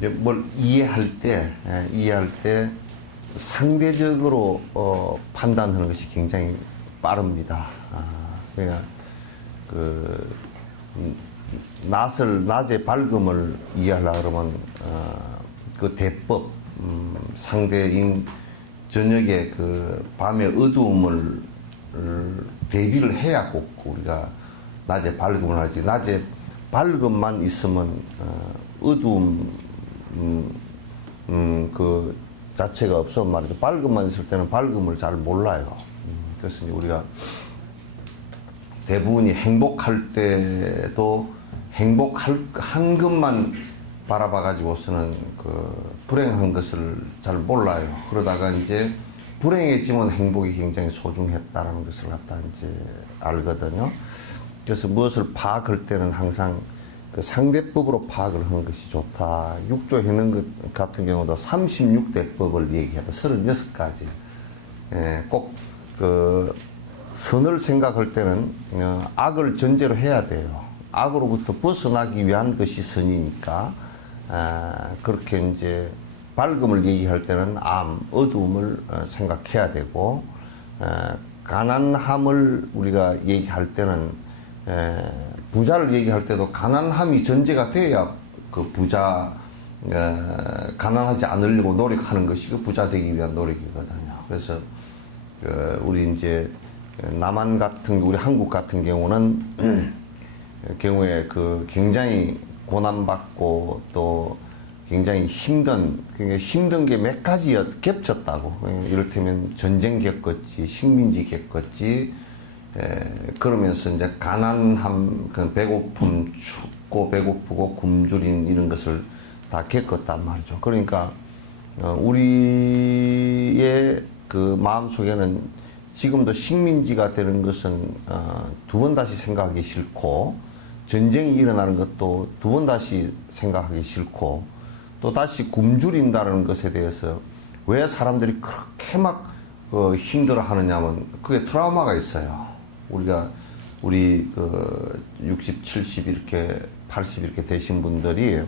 이제 뭘 이해할 때 상대적으로 판단하는 것이 굉장히 빠릅니다. 그러니까 낮의 밝음을 이해하려 그러면 그 대법, 상대인 저녁에 그 밤의 어두움을 대비를 해야 꼭 우리가 낮에 밝음을 하지. 낮에 밝음만 있으면 어두움 그 자체가 없어 말이죠. 밝음만 있을 때는 밝음을 잘 몰라요. 그래서 이제 우리가 대부분이 행복할 때도 행복한 것만 바라봐 가지고서는 그 불행한 것을 잘 몰라요. 그러다가 이제 불행해지면 행복이 굉장히 소중했다라는 것을 갖다 이제 알거든요. 그래서 무엇을 파악할 때는 항상 그 상대법으로 파악을 하는 것이 좋다. 6조 해는 것 같은 경우도 36대법을 얘기해요. 36가지. 꼭 그 선을 생각할 때는 악을 전제로 해야 돼요. 악으로부터 벗어나기 위한 것이 선이니까 그렇게 이제 밝음을 얘기할 때는 어두움을 생각해야 되고 가난함을 우리가 얘기할 때는 부자를 얘기할 때도 가난함이 전제가 돼야 그 부자 가난하지 않으려고 노력하는 것이 그 부자 되기 위한 노력이거든요. 그래서 우리 이제 남한 같은 우리 한국 같은 경우는 경우에 그 굉장히 고난받고 또 굉장히 힘든 게 몇 가지 겹쳤다고. 이를테면 전쟁 겪었지, 식민지 겪었지, 그러면서 이제 가난함, 배고픔, 춥고 배고프고 굶주린 이런 것을 다 겪었단 말이죠. 그러니까 우리의 그 마음속에는 지금도 식민지가 되는 것은 두 번 다시 생각하기 싫고, 전쟁이 일어나는 것도 두 번 다시 생각하기 싫고, 또 다시 굶주린다는 것에 대해서 왜 사람들이 그렇게 막 힘들어 하느냐면 그게 트라우마가 있어요. 우리 60, 70 이렇게 80 이렇게 되신 분들이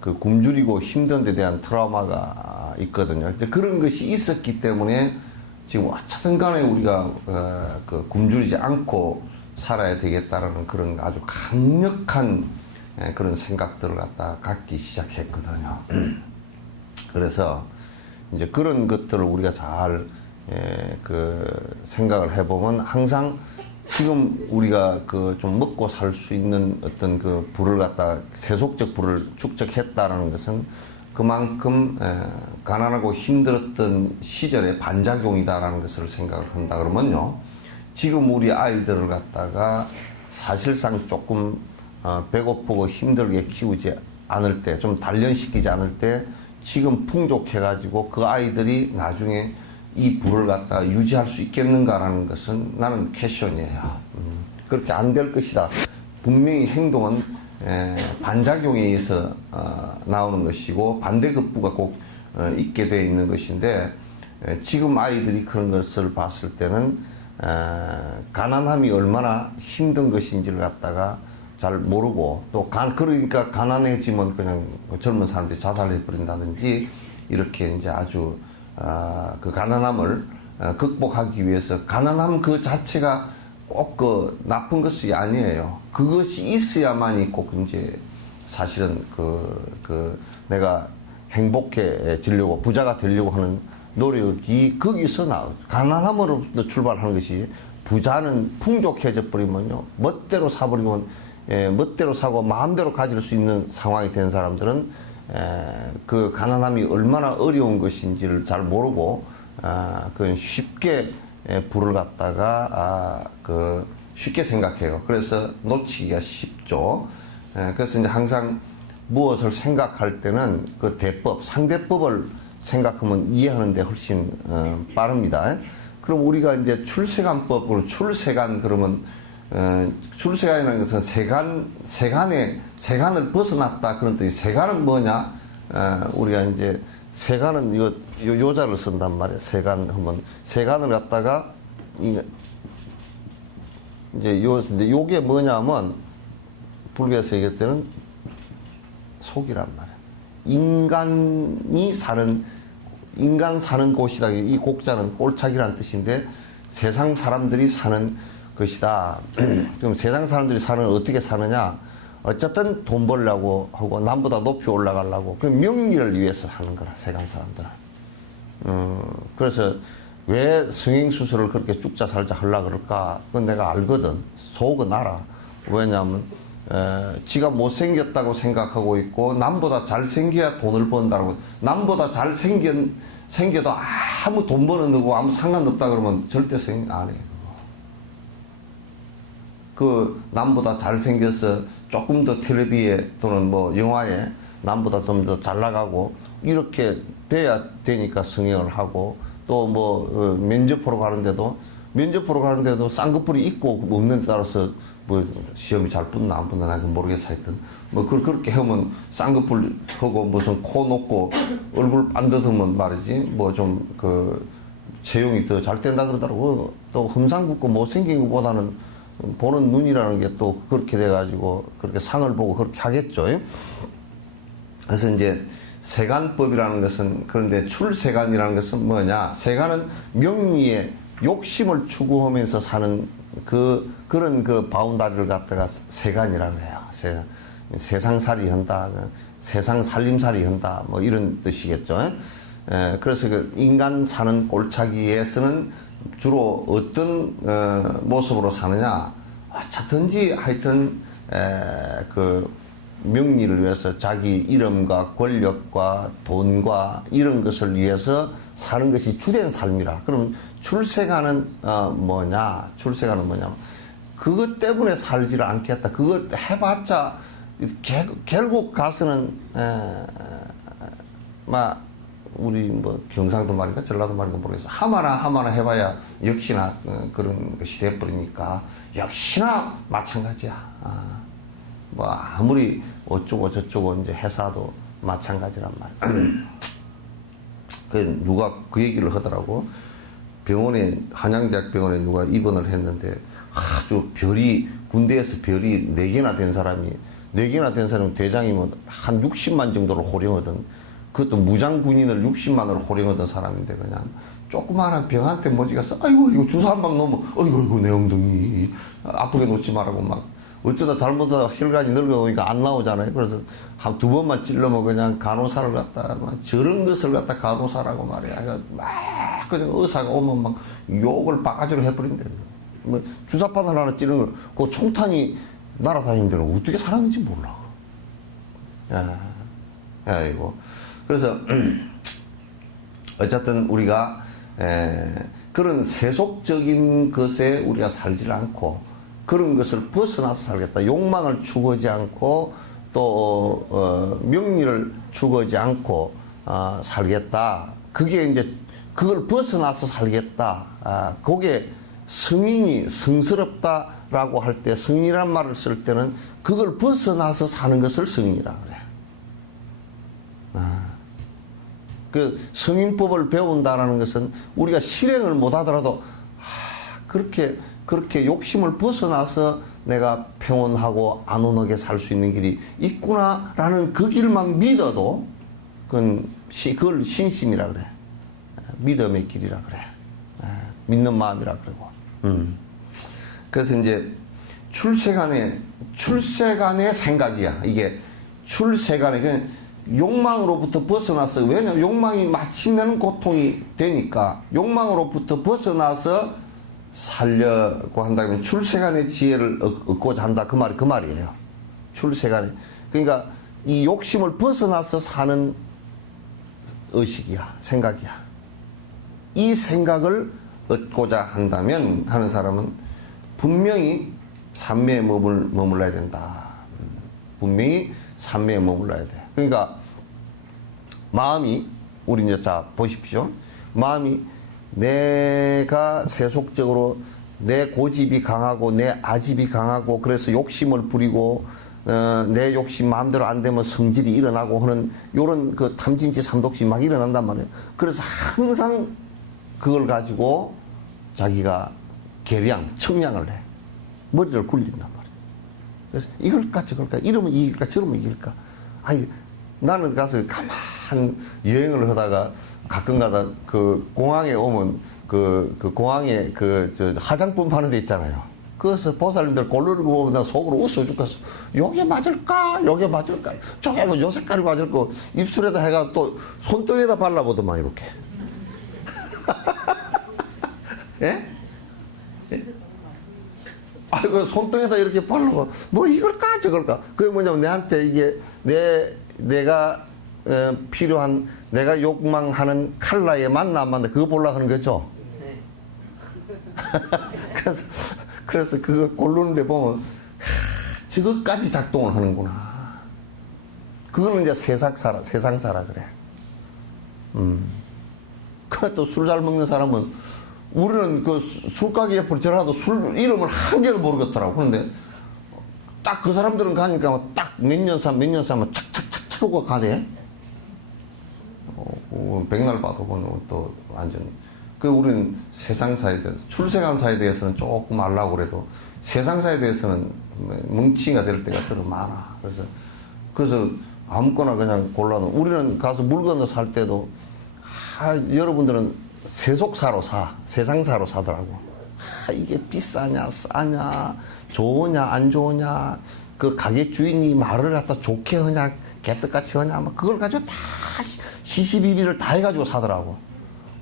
그 굶주리고 힘든 데 대한 트라우마가 있거든요. 그런 것이 있었기 때문에 지금 어쨌든 간에 우리가 그 굶주리지 않고 살아야 되겠다라는 그런 아주 강력한 그런 생각들을 갖기 시작했거든요. 그래서 이제 그런 것들을 우리가 잘 생각을 해보면 항상 지금 우리가 좀 먹고 살 수 있는 어떤 그 부를 세속적 부를 축적했다라는 것은 그만큼 가난하고 힘들었던 시절의 반작용이다라는 것을 생각을 한다 그러면요. 지금 우리 아이들을 사실상 조금 배고프고 힘들게 키우지 않을 때, 좀 단련시키지 않을 때 지금 풍족해가지고 그 아이들이 나중에 이 부를 유지할 수 있겠는가라는 것은 나는 퀘션이에요. 그렇게 안 될 것이다. 분명히 행동은 반작용에 의해서 나오는 것이고 반대급부가 꼭 있게 되어 있는 것인데 지금 아이들이 그런 것을 봤을 때는 가난함이 얼마나 힘든 것인지를 잘 모르고 또 그러니까 가난해지면 그냥 젊은 사람들이 자살해 버린다든지 이렇게 이제 아주 그 가난함을 극복하기 위해서 가난함 그 자체가 꼭 그 나쁜 것이 아니에요. 그것이 있어야만이 꼭 이제 사실은 내가 행복해지려고 부자가 되려고 하는 노력이 거기서 가난함으로부터 출발하는 것이 부자는 풍족해져 버리면요. 멋대로 사버리면 멋대로 사고 마음대로 가질 수 있는 상황이 된 사람들은 그 가난함이 얼마나 어려운 것인지를 잘 모르고 그 쉽게 부를 쉽게 생각해요. 그래서 놓치기가 쉽죠. 그래서 이제 항상 무엇을 생각할 때는 그 대법, 상대법을 생각하면 이해하는데 훨씬 빠릅니다. 그럼 우리가 이제 출세관법으로 그러면 출세관이라는 것은 세간을 벗어났다 그런 뜻이. 세간은 뭐냐? 우리가 이제 세간은 요자를 쓴단 말이에요. 세간을 이제 요게 뭐냐면 불교에서 얘기할 때는 속이란 말이에요. 인간 사는 곳이다. 이 곡자는 꼴착이라는 뜻인데 세상 사람들이 사는 것이다. 그럼 세상 사람들이 어떻게 사느냐? 어쨌든 돈 벌려고 하고 남보다 높이 올라가려고 그 명리를 위해서 하는 거라 세상 사람들은. 그래서 왜 성행수술을 그렇게 죽자 살자 하려고 그럴까? 그건 내가 알거든. 속은 알아. 왜냐하면 지가 못생겼다고 생각하고 있고 남보다 잘생겨야 돈을 번다고. 남보다 생겨도 아무 돈 버는 누구 아무 상관없다 그러면 절대 안 해. 그 남보다 잘생겨서 조금 더 텔레비에 또는 뭐 영화에 남보다 좀 더 잘 나가고 이렇게 돼야 되니까 성형을 하고 또 뭐 면접보러 가는데도 쌍꺼풀이 있고 없는 데 따라서 뭐 시험이 잘 붙나 안 붙나 난 모르겠어. 하여튼 뭐 그렇게 하면 쌍꺼풀 하고 무슨 코 놓고 얼굴 반듯하면 말이지 뭐 좀 그 채용이 더 잘 된다 그러더라고. 또 흠상궂고 못생긴 것보다는 보는 눈이라는 게 또 그렇게 돼가지고 그렇게 상을 보고 그렇게 하겠죠. 그래서 이제 세간법이라는 것은 그런데 출세간이라는 것은 뭐냐? 세간은 명리의 욕심을 추구하면서 사는 그런 그 바운다리를 갖다가 세간이라고 해요. 세상살이 한다, 세상 살림살이 한다, 뭐 이런 뜻이겠죠. 그래서 그 인간 사는 꼴차기에서는 주로 어떤 모습으로 사느냐? 어쨌든지 하여튼 그 명리를 위해서 자기 이름과 권력과 돈과 이런 것을 위해서 사는 것이 주된 삶이라. 그럼 출세가는 뭐냐? 출세가는 뭐냐? 그것 때문에 살지를 않겠다. 그것 해봤자 결국 가서는 막 우리 뭐 경상도 말인가 전라도 말인가 모르겠어. 하마나 해봐야 역시나 그런 것이 돼버리니까 역시나 마찬가지야. 뭐 아무리 어쩌고 저쩌고 이제 회사도 마찬가지란 말이야. 그 누가 그 얘기를 하더라고. 병원에 한양대학병원에 누가 입원을 했는데 아주 군대에서 별이 4개나 된 사람이 대장이면 한 60만 정도를 호령하던 그것도 무장군인을 60만을 호령하던 사람인데 그냥 조그마한 병한테 모지가서 아이고 이거 주사 한 방 넣으면 아이고 내 엉덩이 아프게 놓지 말라고 막 어쩌다 잘못하다 혈관이 늙어오니까 안 나오잖아요. 그래서 한 2번만 찔러면 그냥 간호사를 갖다 막 저런 것을 갖다 간호사라고 말이야. 막 그냥 의사가 오면 막 욕을 바가지로 해버린대. 뭐 주사바늘 하나 찌르는 걸 그 총탄이 날아다니는 데는 어떻게 살았는지 몰라. 이거 그래서 어쨌든 우리가 그런 세속적인 것에 우리가 살지 않고 그런 것을 벗어나서 살겠다. 욕망을 추구하지 않고 또 명리를 추구하지 않고 살겠다. 그게 이제 그걸 벗어나서 살겠다. 그게 성인이 성스럽다라고 할 때 성인이란 말을 쓸 때는 그걸 벗어나서 사는 것을 성인이라 그래. 그 성인법을 배운다는 것은 우리가 실행을 못 하더라도 그렇게 욕심을 벗어나서 내가 평온하고 안온하게 살 수 있는 길이 있구나라는 그 길만 믿어도 그걸 신심이라 그래. 믿음의 길이라 그래. 믿는 마음이라 그러고. 그래서 이제 출세간의 생각이야. 이게 출세간의 욕망으로부터 벗어나서, 왜냐면 욕망이 마침내는 고통이 되니까 욕망으로부터 벗어나서 살려고 한다면 출세간의 지혜를 얻고자 한다. 그 말이에요. 출세간의. 그러니까 이 욕심을 벗어나서 사는 의식이야. 생각이야. 이 생각을 얻고자 한다면 하는 사람은 분명히 삼매에 머물러야 된다. 분명히 삼매에 머물러야 돼. 그러니까 마음이, 우리 이제 자 보십시오. 마음이 내가 세속적으로 내 고집이 강하고 내 아집이 강하고 그래서 욕심을 부리고 내 욕심 마음대로 안 되면 성질이 일어나고 하는 요런 그 탐진치 삼독시 막 일어난단 말이에요. 그래서 항상 그걸 가지고 자기가 청량을 해. 머리를 굴린단 말이에요. 그래서 이걸까 저걸까, 이러면 이길까 저러면 이길까. 아니 나는 가서 가만 여행을 하다가 가끔 가다 그 공항에 오면 그 공항에 저 화장품 파는 데 있잖아요. 그래서 보살님들 고르고 보면 나 속으로 웃어 죽겠어. 요게 맞을까? 요게 맞을까? 저게 뭐 요 색깔이 맞을 거 입술에다 해가 또 손등에다 발라보더만 이렇게. 예? 그 손등에다 이렇게 바르고 뭐 이걸까 저걸까? 그게 뭐냐면 내한테 이게 내가 필요한 내가 욕망하는 컬러에 맞나 안 맞나 그거 보려고 하는 거죠. 네. 그래서 그거 고르는데 보면 저것까지 작동을 하는구나. 그거는 이제 세상사라 그래. 그래 또 술 잘 먹는 사람은 우리는 그 술가게 옆으로 들어가도 술 이름을 한 개도 모르겠더라고. 그런데 딱 그 사람들은 가니까 딱 몇 년 사면 착착착착 하고 가대. 백날 봐도 보면 또 완전히. 그 우리는 세상사에 대해서, 출세간사에 대해서는 조금 알라고 그래도 세상사에 대해서는 멍청이가 될 때가 더 많아. 그래서 아무거나 그냥 골라도 우리는 가서 물건을 살 때도 여러분들은 세속사로 세상사로 사더라고. 이게 비싸냐, 싸냐, 좋으냐, 안 좋으냐, 그 가게 주인이 말을 갖다 좋게 하냐, 개떡같이 하냐, 막 그걸 가지고 다 시시비비를 다 해가지고 사더라고.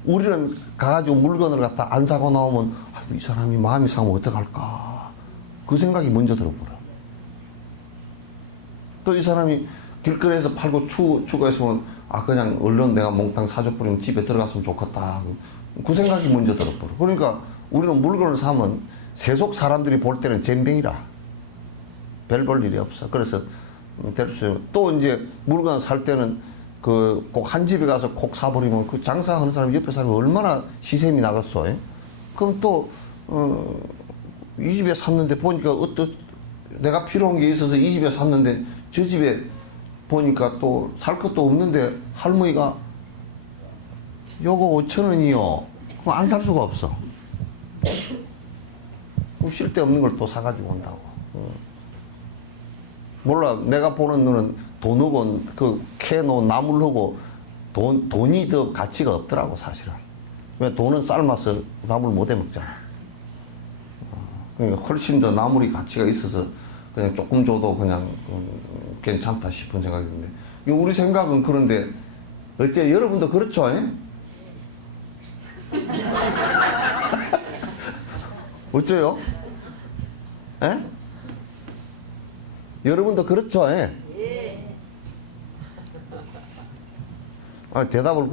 우리는 가가지고 물건을 갖다 안 사고 나오면, 이 사람이 마음이 상하면 어떡할까. 그 생각이 먼저 들어버려. 또 이 사람이 길거리에서 팔고 추가 있으면, 그냥 얼른 내가 몽땅 사줘버리면 집에 들어갔으면 좋겠다. 그 생각이 먼저 들어버려. 그러니까 우리는 물건을 사면 세속 사람들이 볼 때는 잼병이라. 별 볼 일이 없어. 그래서 또 이제 물건 살 때는 그 꼭 한 집에 가서 꼭 사버리면 그 장사하는 사람 옆에 사람이 얼마나 시샘이 나갔어. 그럼 또, 이 집에 샀는데 보니까 내가 필요한 게 있어서 이 집에 샀는데 저 집에 보니까 또 살 것도 없는데 할머니가 요거 5,000원이요. 그럼 안 살 수가 없어. 그럼 쓸데없는 걸 또 사가지고 온다고. 몰라. 내가 보는 눈은 돈하고 그 캐놓은 나물하고 돈이 더 가치가 없더라고 사실은. 왜 돈은 삶아서 나물 못해 먹잖아. 그러니까 훨씬 더 나물이 가치가 있어서 그냥 조금 줘도 그냥 괜찮다 싶은 생각이 드는데 우리 생각은 그런데 어째 여러분도 그렇죠? 어째요? 에? 여러분도 그렇죠? 대답을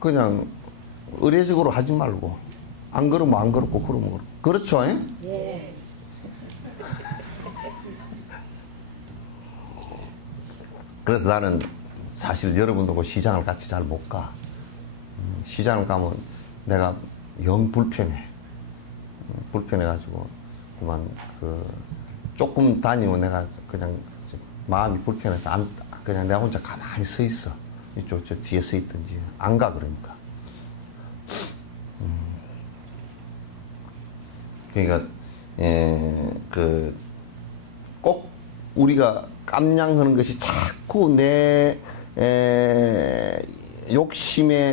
그냥 의례적으로 하지 말고 안 그러면 안 그렇고 그러면 그렇고 그렇죠? 예. 그래서 나는 사실 여러분들하고 시장을 같이 잘 못 가. 시장을 가면 내가 영 불편해. 불편해가지고 그만 조금 다니면 내가 그냥 마음이 불편해서 그냥 내가 혼자 가만히 서 있어. 이쪽 저 뒤에 서 있든지 안 가 그러니까. 그러니까 꼭 우리가 깜냥하는 것이 자꾸 내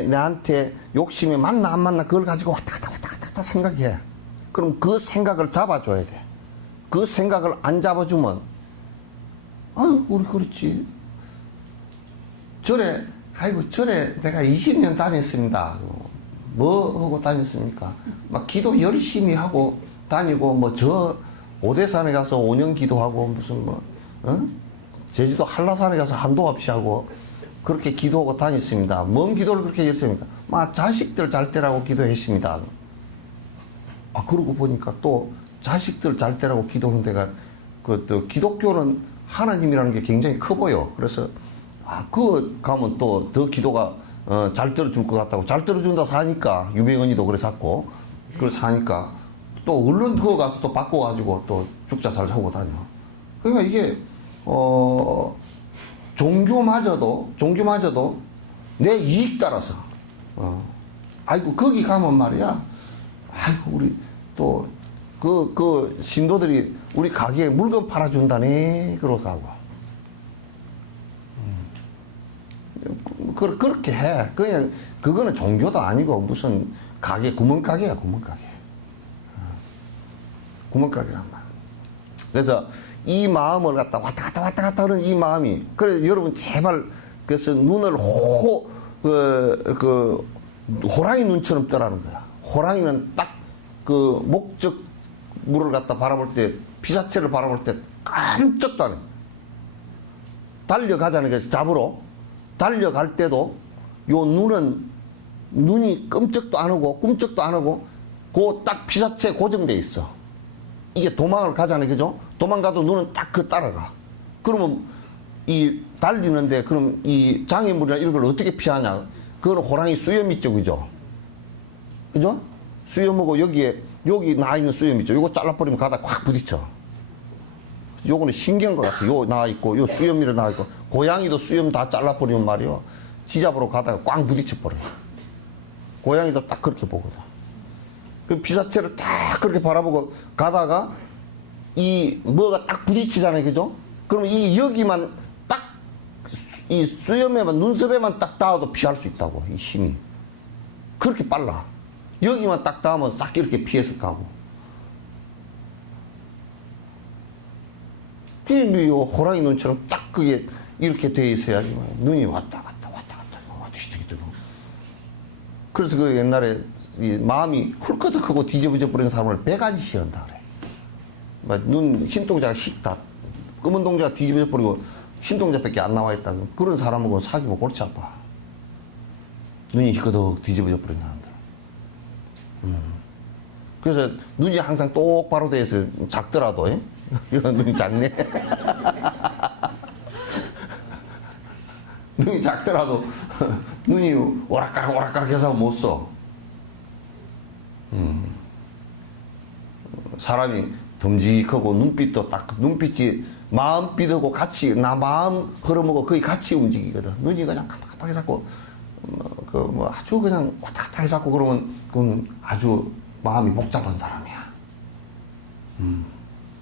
나한테 욕심에 맞나 안 맞나 그걸 가지고 왔다 갔다 생각해. 그럼 그 생각을 잡아줘야 돼. 그 생각을 안 잡아주면 우리 그렇지. 절에 내가 20년 다녔습니다. 뭐 하고 다녔습니까? 막 기도 열심히 하고 다니고 저 오대산에 가서 5년 기도하고 무슨 제주도 한라산에 가서 한도 없이 하고 그렇게 기도하고 다녔습니다. 뭔 기도를 그렇게 했습니까? 자식들 잘 때라고 기도했습니다. 그러고 보니까 또 자식들 잘 때라고 기도하는 데가 또 기독교는 하나님이라는 게 굉장히 커 보여. 그래서 가면 또 더 기도가 잘 들어줄 것 같다고 잘 들어준다 사니까 유명언니도 그래 샀고 그래서 사니까 또 얼른 그거 가서 또 바꿔가지고 또 죽자살 하고 다녀. 그러니까 이게 종교마저도 내 이익 따라서 거기 가면 말이야 우리 또 그 신도들이 우리 가게에 물건 팔아준다네 그러고 가고 그렇게 해. 그냥, 그거는 종교도 아니고 무슨 구멍가게야, 구멍가게. 구멍가게란 말. 그래서 이 마음을 갖다 왔다 갔다 하는 이 마음이, 그래서 여러분 제발, 그래서 눈을 호랑이 눈처럼 떠라는 거야. 호랑이는 딱 그 목적물을 갖다 바라볼 때, 피사체를 바라볼 때 깜짝도 안 해. 달려가자는 게 잡으러. 달려갈 때도 요 눈이 끔찍도 안 하고 꿈쩍도 안 하고 그 딱 피사체 고정돼 있어. 이게 도망을 가자는 거죠. 도망가도 눈은 딱 그 따라가. 그러면 이 달리는데 그럼 이 장애물이나 이런 걸 어떻게 피하냐? 그거는 호랑이 수염 있죠, 그죠? 그죠? 수염하고 여기 나 있는 수염 있죠. 요거 잘라버리면 가다 확 부딪혀. 요거는 신기한 것 같아. 요 나 있고, 요 수염이라 나 있고, 고양이도 수염 다 잘라버리면 말이요. 지잡으로 가다가 꽝 부딪혀버려. 고양이도 딱 그렇게 보거든. 그 피사체를 딱 그렇게 바라보고 가다가 뭐가 딱 부딪히잖아요. 그죠? 그러면 여기만 딱, 이 수염에만, 눈썹에만 딱 닿아도 피할 수 있다고, 이 힘이. 그렇게 빨라. 여기만 딱 닿으면 싹 이렇게 피해서 가고. 호랑이 눈처럼 딱 그게 이렇게 돼 있어야지. 눈이 왔다 갔다. 그래서 그 옛날에 이 마음이 훌커덕하고 뒤집어져 버린 사람을 100가지 시한다 그래. 눈 흰동자가 씩다 검은 동자가 뒤집어져 버리고 흰동자밖에 안 나와 있다. 그런 사람하고 사귀면 골치 아파. 눈이 휘거덕 뒤집어져 버린 사람들. 그래서 눈이 항상 똑바로 돼 있어요. 작더라도. 이건 눈이 작네. 눈이 작더라도 눈이 오락가락 해서 못 써. 사람이 듬직하고 눈빛도 딱, 눈빛이 마음빛하고 같이, 나 마음 흐름하고 거의 같이 움직이거든. 눈이 그냥 깜빡깜빡 해갖고, 아주 그냥 왔다 갔다 해갖고 그러면 그건 아주 마음이 복잡한 사람이야.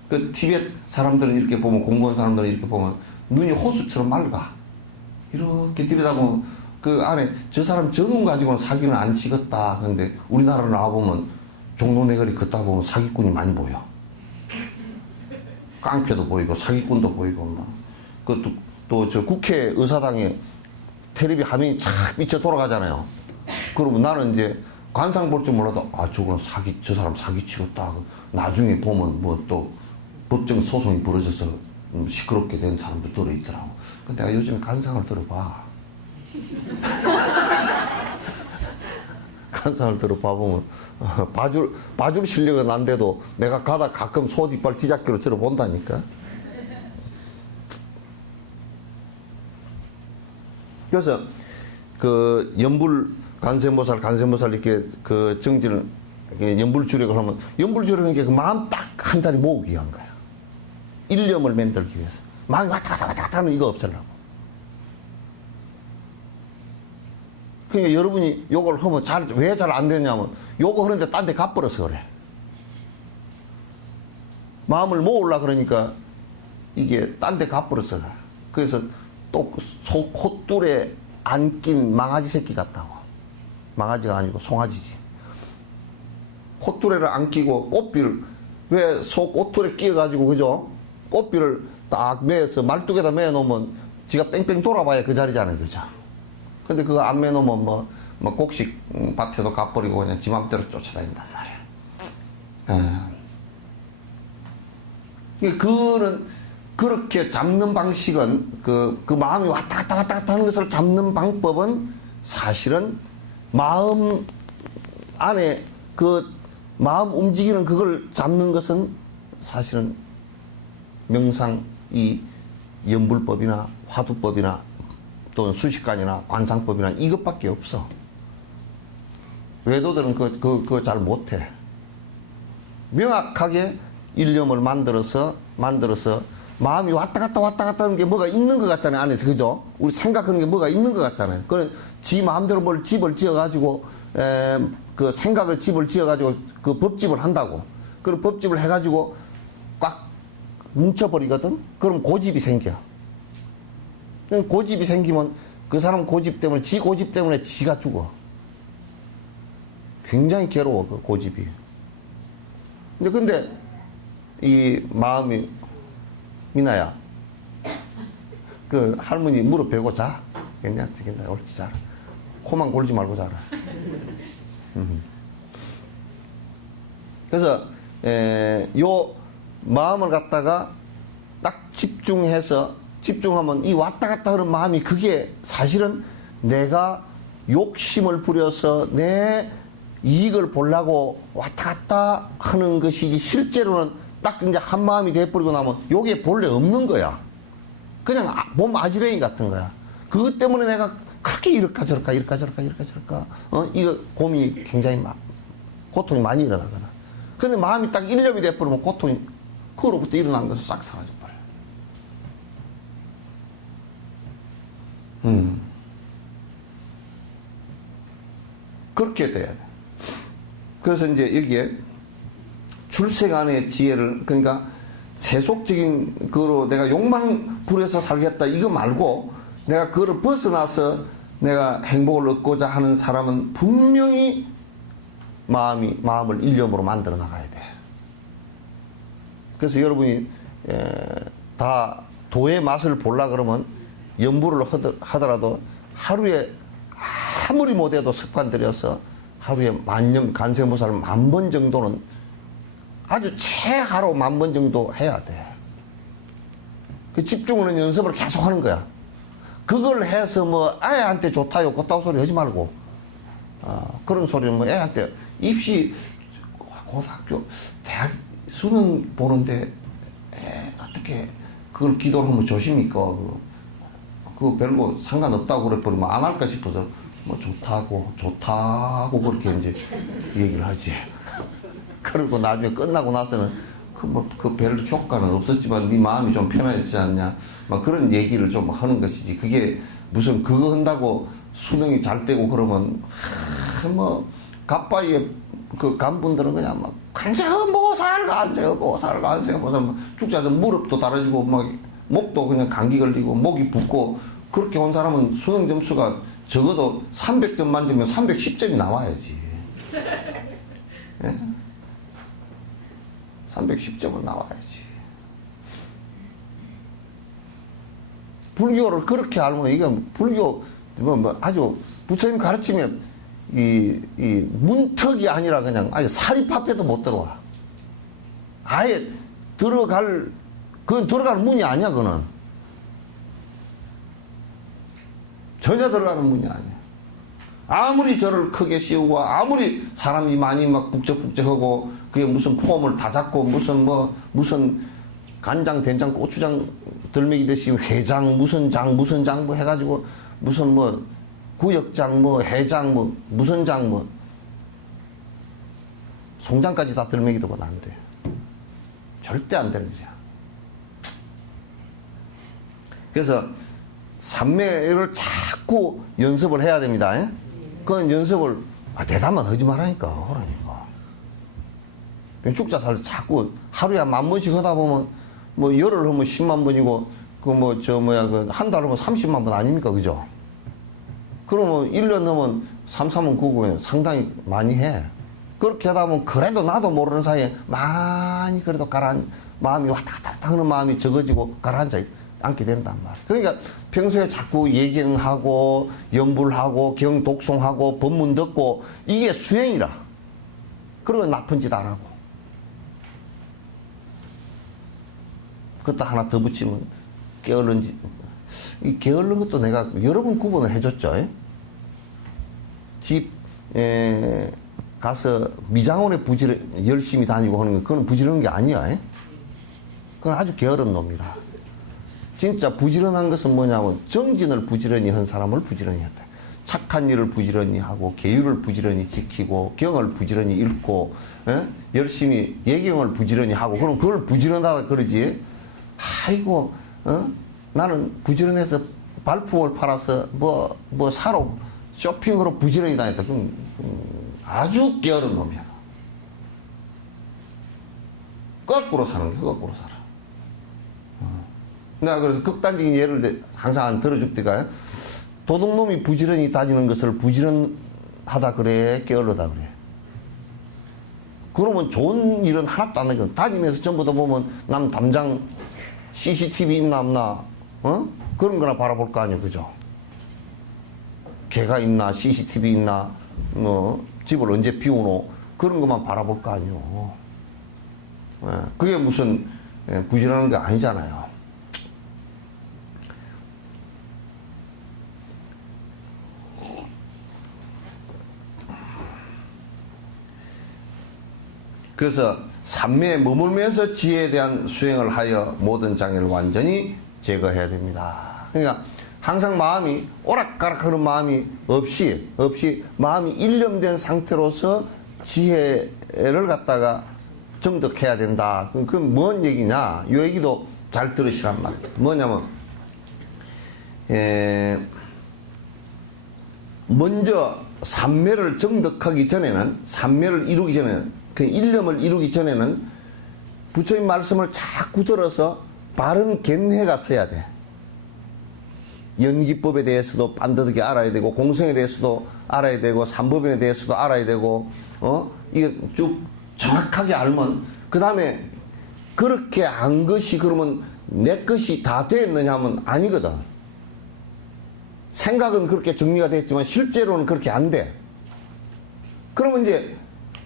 그 티벳 사람들은 이렇게 보면, 공부한 사람들은 이렇게 보면 눈이 호수처럼 맑아. 이렇게 들여다보면 그 안에 저 사람 저 눈 가지고는 사기는 안 치겠다. 근데 우리나라 나와보면 종로내거리 걷다 보면 사기꾼이 많이 보여. 깡패도 보이고 사기꾼도 보이고 막. 그것도 또 저 국회의사당에 텔레비 화면이 착 비쳐 돌아가잖아요. 그러면 나는 이제 관상 볼 줄 몰라도 저건 저 사람 사기 치겠다. 나중에 보면 뭐 또 법정 소송이 벌어져서 시끄럽게 된 사람도 들어있더라고. 근데 내가 요즘에 관상을 들어봐. 관상을 들어봐보면 봐줄 실력은 안 돼도 내가 가다 가끔 소 이빨 지잡기로 들어본다니까. 그래서 그 연불 간세모살 이렇게 그 정진을 연불주력을 하면 연불주력은 그 마음 딱 한 자리 모으기 위한 거야. 일념을 만들기 위해서. 마음이 왔다 갔다 하는 이거 없애려고. 그러니까 여러분이 요걸 하면 왜 잘 안 되냐면 요거 하는데 딴 데 가버려서 그래. 마음을 모으려고 그러니까 이게 딴 데 가버려서 그래. 그래서 또 콧줄에 안 낀 망아지 새끼 같다고. 망아지가 아니고 송아지지. 콧줄에를 안 끼고 꽃비를 왜 소 꽃줄에 끼어가지고 그죠? 꽃비를 딱 매서 말뚝에다 매놓으면 지가 뺑뺑 돌아봐야 그 자리잖아요. 그죠? 근데 그거 안 매놓으면 뭐 곡식 밭에도 가버리고 그냥 지 맘대로 쫓아다닌단 말이야. 그거는 그렇게 잡는 방식은 그 마음이 왔다 갔다 하는 것을 잡는 방법은 사실은 마음 안에 그 마음 움직이는 그걸 잡는 것은 사실은 명상 이 연불법이나 화두법이나 또는 수식관이나 관상법이나 이것밖에 없어. 외도들은 그거 잘 못해. 명확하게 일념을 만들어서 마음이 왔다 갔다 하는 게 뭐가 있는 것 같잖아요. 안에서. 그죠? 우리 생각하는 게 뭐가 있는 것 같잖아요. 그래, 지 마음대로 뭘 집을 지어가지고, 그 생각을 집을 지어가지고 그 법집을 한다고. 그럼 법집을 해가지고 꽉 뭉쳐버리거든? 그럼 고집이 생겨. 고집이 생기면 그 사람 고집 때문에, 지 고집 때문에 지가 죽어. 굉장히 괴로워, 그 고집이. 근데 이 마음이, 미나야, 그 할머니 무릎 베고 자. 괜찮지, 옳지, 자라. 코만 골지 말고 자라. 그래서, 요 마음을 갖다가 딱 집중하면 이 왔다 갔다 하는 마음이 그게 사실은 내가 욕심을 부려서 내 이익을 보려고 왔다 갔다 하는 것이지, 실제로는 딱 이제 한 마음이 돼버리고 나면 요게 본래 없는 거야. 그냥 몸 아지랭이 같은 거야. 그것 때문에 내가 그렇게 이럴까 저럴까 이거 고민이 굉장히 고통이 많이 일어나거든. 근데 마음이 딱 일념이 돼버리면 고통이 그로부터 일어난 것을 싹 사라져버려. 그렇게 돼야 돼. 그래서 이제 여기에 출생 안의 지혜를, 그러니까 세속적인 거로 내가 욕망 부려서 살겠다 이거 말고 내가 그거를 벗어나서 내가 행복을 얻고자 하는 사람은 분명히 마음을 일념으로 만들어 나가야 돼. 그래서 여러분이 다 도의 맛을 보려 그러면 연부를 하더라도 하루에 아무리 못해도 습관 들여서 하루에 간세모사를 10,000번 정도는, 아주 최하로 10,000번 정도 해야 돼. 그 집중하는 연습을 계속 하는 거야. 그걸 해서 뭐 애한테 좋다요 그따구 소리 하지 말고, 그런 소리는 뭐 애한테 입시 고등학교 대학 수능 보는데 어떻게 그걸 기도를 하면 조심니까 그거 별로 상관없다고 그래버리면 안 할까 싶어서 뭐 좋다고 그렇게 이제 얘기를 하지. 그리고 나중에 끝나고 나서는 그 별 효과는 없었지만 네 마음이 좀 편해지지 않냐, 막 그런 얘기를 좀 하는 것이지. 그게 무슨 그거 한다고 수능이 잘 되고 그러면 뭐 가빠이에 그 간분들은 그냥 막 간세모살 죽자서 무릎도 달아지고 막 목도 그냥 감기 걸리고 목이 붓고, 그렇게 온 사람은 수능 점수가 적어도 300점 만들면 310점이 나와야지. 예? 310점은 나와야지. 불교를 그렇게 알면, 이게 불교 아주 부처님 가르치면 이 문턱이 아니라 그냥 아예 사립학교도 못 들어와. 아예 그건 들어갈 문이 아니야, 그거는. 전혀 들어가는 문이 아니야. 아무리 절을 크게 씌우고, 아무리 사람이 많이 막 북적북적하고, 그게 무슨 폼을 다 잡고, 무슨 간장, 된장, 고추장 들먹이듯이 회장, 무슨 장 뭐 해가지고, 무슨 구역장, 회장, 무슨 장, 송장까지 다 들먹이도록 안 돼. 절대 안 되는 거야. 그래서 삼매를 자꾸 연습을 해야 됩니다. 그건 연습을 대담만 하지 말라니까. 그러니까 축자살 자꾸 하루에 10,000번씩 하다 보면 열흘 하면 10만 번이고 한 달 하면 30만 번 아닙니까, 그죠? 그러면 1년 하면 3,3은 9고 상당히 많이 해. 그렇게 하다 보면 그래도 나도 모르는 사이에 많이 그래도 마음이 왔다 갔다 하는 마음이 적어지고 가라앉게 된단 말이야. 그러니까 평소에 자꾸 예경하고 연불하고 경독송하고 법문 듣고 이게 수행이라. 그리고 나쁜 짓 안 하고. 그것도 하나 더 붙이면 게으른 짓. 이 게으른 것도 내가 여러 번 구분을 해줬죠. 집에 가서 미장원에 열심히 다니고 하는 거, 그건 부지런한 게 아니야. 그건 아주 게으른 놈이라. 진짜 부지런한 것은 뭐냐면 정진을 부지런히 한 사람을 부지런히 했다. 착한 일을 부지런히 하고, 계율을 부지런히 지키고, 경을 부지런히 읽고, 열심히 예경을 부지런히 하고, 그럼 그걸 부지런하다 그러지. 아이고, 나는 부지런해서 발품을 팔아서 사러 쇼핑으로 부지런히 다녔다. 그럼 아주 게으른 놈이야. 거꾸로 사는 게 거꾸로 살아. 내가 그래서 극단적인 예를 항상 들어줄 때가, 도둑놈이 부지런히 다니는 것을 부지런하다 그래, 게을르다 그래. 그러면 좋은 일은 하나도 안 나거든. 다니면서 전부 다 보면 남 담장 CCTV 있나 없나, 그런 거나 바라볼 거 아니에요, 그죠? 개가 있나, CCTV 있나, 뭐 집을 언제 비우노, 그런 것만 바라볼 거 아니에요. 그게 무슨 부지런한 게 아니잖아요. 그래서 삼매에 머물면서 지혜에 대한 수행을 하여 모든 장애를 완전히 제거해야 됩니다. 그러니까 항상 마음이 오락가락하는 마음이 없이 마음이 일념된 상태로서 지혜를 갖다가 정득해야 된다. 그건 뭔 얘기냐? 이 얘기도 잘 들으시란 말이에요. 뭐냐면 먼저 삼매를 정득하기 전에는, 삼매를 이루기 전에는, 그 일념을 이루기 전에는 부처님 말씀을 자꾸 들어서 바른 견해가 써야 돼. 연기법에 대해서도 반드시 알아야 되고, 공성에 대해서도 알아야 되고, 삼법인에 대해서도 알아야 되고, 이게 쭉 정확하게 알면, 그 다음에 그렇게 한 것이 그러면 내 것이 다 됐느냐 하면 아니거든. 생각은 그렇게 정리가 됐지만 실제로는 그렇게 안 돼. 그러면 이제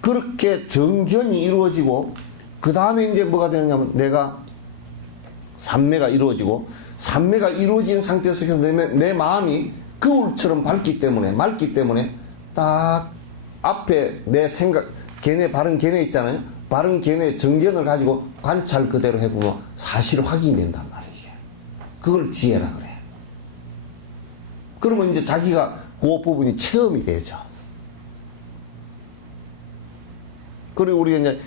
그렇게 정견이 이루어지고, 그 다음에 이제 뭐가 되느냐면 내가 삼매가 이루어지고, 삼매가 이루어진 상태에서 내 마음이 거울처럼 맑기 때문에 딱 앞에 내 생각, 견해, 바른 견해 있잖아요. 바른 견해, 정견을 가지고 관찰 그대로 해보면 사실 확인이 된단 말이에요. 그걸 지혜라 그래. 그러면 이제 자기가 그 부분이 체험이 되죠. 그리고 우리가 이제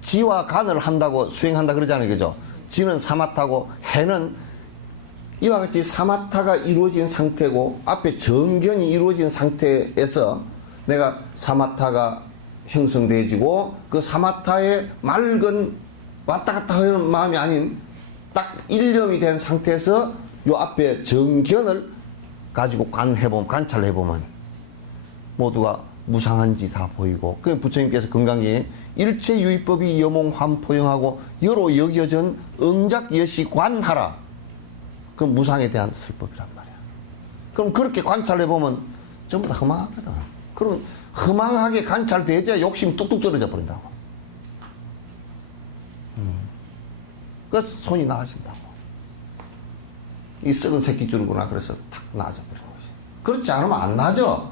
지와 간을 한다고 수행한다 그러잖아요, 그죠? 지는 사마타고 해는 이와 같이 사마타가 이루어진 상태고 앞에 정견이 이루어진 상태에서 내가 사마타가 형성되어지고, 그 사마타의 맑은 왔다 갔다 하는 마음이 아닌 딱 일념이 된 상태에서 요 앞에 정견을 가지고 관찰해보면 모두가 무상한지 다 보이고, 그 부처님께서 건강기에 일체 유의법이 여몽환포용하고 여로 여겨전 응작여시 관하라. 그 무상에 대한 설법이란 말이야. 그럼 그렇게 관찰해보면 전부 다 허망하거든. 그럼 허망하게 관찰되어야 욕심이 뚝뚝 떨어져 버린다고. 그래서 손이 나아진다고. 이 썩은 새끼 줄구나. 그래서 탁 나아져 버리는 거지. 그렇지 않으면 안 나아져.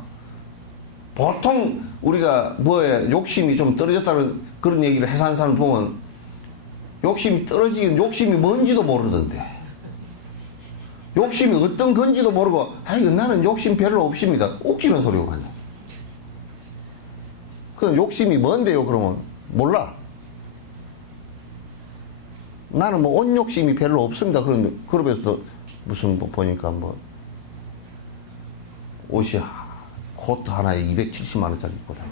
보통 우리가 뭐에 욕심이 좀 떨어졌다는 그런 얘기를 해서 하는 사람 보면 욕심이 떨어지긴 욕심이 뭔지도 모르던데. 욕심이 어떤 건지도 모르고, 아이고 나는 욕심 별로 없습니다. 웃기는 소리고 하냐. 그럼 욕심이 뭔데요? 그러면 몰라. 나는 뭐 옷 욕심이 별로 없습니다. 그런데 그러면서도 무슨 뭐 보니까 뭐 옷이 코트 하나에 270만 원짜리 입고 다녀.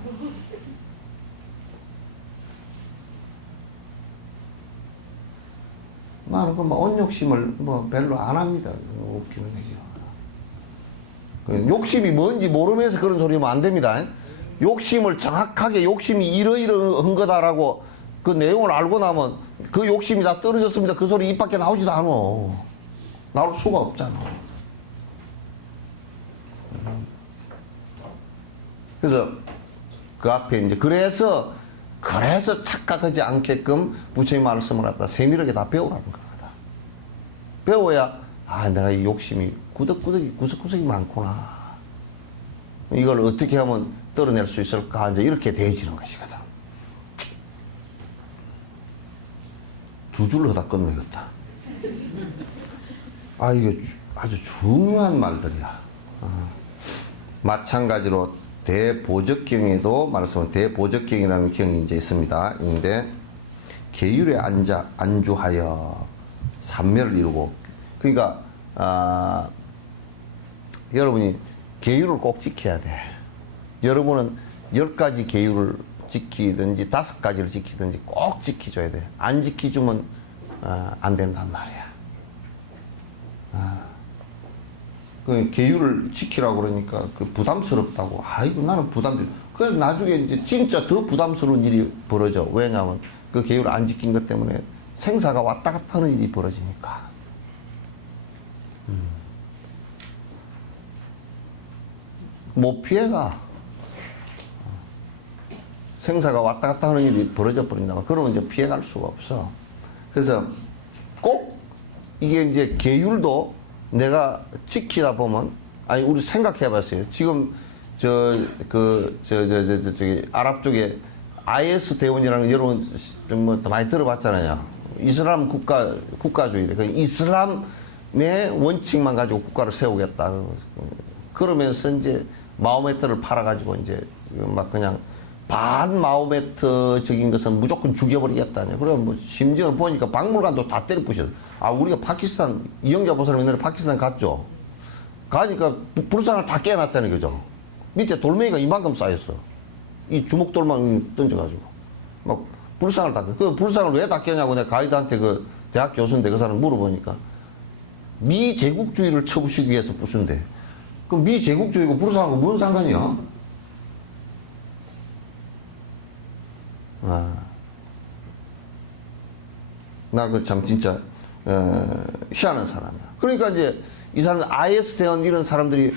나는 그 뭐 옷 욕심을 뭐 별로 안 합니다. 웃기는 얘기야. 욕심이 뭔지 모르면서 그런 소리 하면 안 됩니다. 욕심을 정확하게 욕심이 이러이러한 거다라고 그 내용을 알고 나면 그 욕심이 다 떨어졌습니다. 그 소리 입 밖에 나오지도 않아. 나올 수가 없잖아. 그래서 그 앞에 이제 그래서 착각하지 않게끔 부처님 말씀을 갖다 세밀하게 다 배우라는 거다. 배워야 내가 이 욕심이 구석구석이 많구나. 이걸 어떻게 하면 떨어낼 수 있을까? 이제 이렇게 대해지는 것이거든. 두 줄로 다 끝내겠다. 이게 아주 중요한 말들이야. 마찬가지로 대보적경에도 말씀은 대보적경이라는 경이 이제 있습니다. 인데 계율에 안주하여 삼매를 이루고, 그러니까 여러분이 계율을 꼭 지켜야 돼. 여러분은 10가지 계율을 지키든지 5가지를 지키든지 꼭 지켜줘야 돼. 안 지켜주면 안 된단 말이야. 그 계율을 지키라고 그러니까 그 부담스럽다고. 아이고 나는 부담돼. 그래서 나중에 이제 진짜 더 부담스러운 일이 벌어져. 왜냐하면 그 계율을 안 지킨 것 때문에 생사가 왔다 갔다 하는 일이 벌어지니까. 못 피해가. 생사가 왔다 갔다 하는 일이 벌어져 버린다면 그러면 이제 피해갈 수가 없어. 그래서 꼭 이게 이제 계율도 내가 지키다 보면, 아니 우리 생각해 봤어요. 지금 저기 아랍 쪽에 IS 대원이라는 여러분 좀뭐 많이 들어봤잖아요. 이슬람 국가주의. 그 이슬람의 원칙만 가지고 국가를 세우겠다. 그러면서 이제 마호메트를 팔아가지고 이제 막 그냥 반 마호메트적인 것은 무조건 죽여버리겠다냐. 그럼 뭐 심지어 보니까 박물관도 다 때려 부셨어. 아, 우리가 파키스탄, 이영자 보사님 옛날에 파키스탄 갔죠. 가니까 불상을 다 깨놨잖아요. 그죠? 밑에 돌멩이가 이만큼 쌓였어. 이 주먹돌만 던져가지고. 막 불상을 다 깨. 그 불상을 왜 다 깨냐고 내가 가이드한테 그 대학 교수인데 그 사람 물어보니까 미제국주의를 쳐부시기 위해서 부순대. 그럼 미제국주의고 불상하고 뭔 상관이야? 나 그 참 진짜 희한한 사람이야. 그러니까 이제 이 사람 IS 대원 이런 사람들이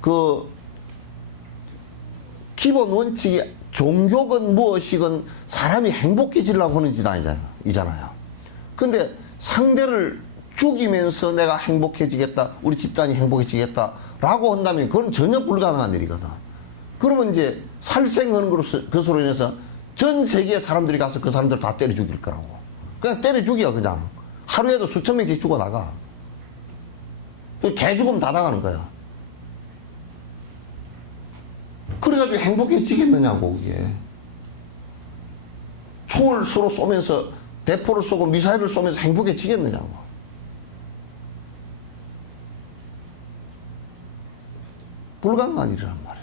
그 기본 원칙이 종교건 무엇이건 사람이 행복해지려고 하는 짓 이잖아요. 근데 상대를 죽이면서 내가 행복해지겠다, 우리 집단이 행복해지겠다라고 한다면 그건 전혀 불가능한 일이거든. 그러면 이제 살생하는 것으로 인해서 전 세계 사람들이 가서 그 사람들 다 때려 죽일 거라고. 그냥 때려 죽여, 그냥. 하루에도 수천 명씩 죽어나가. 개 죽으면 다 당하는 거야. 그래가지고 행복해지겠느냐고, 그게. 총을 서로 쏘면서, 대포를 쏘고 미사일을 쏘면서 행복해지겠느냐고. 불가능한 일이란 말이야.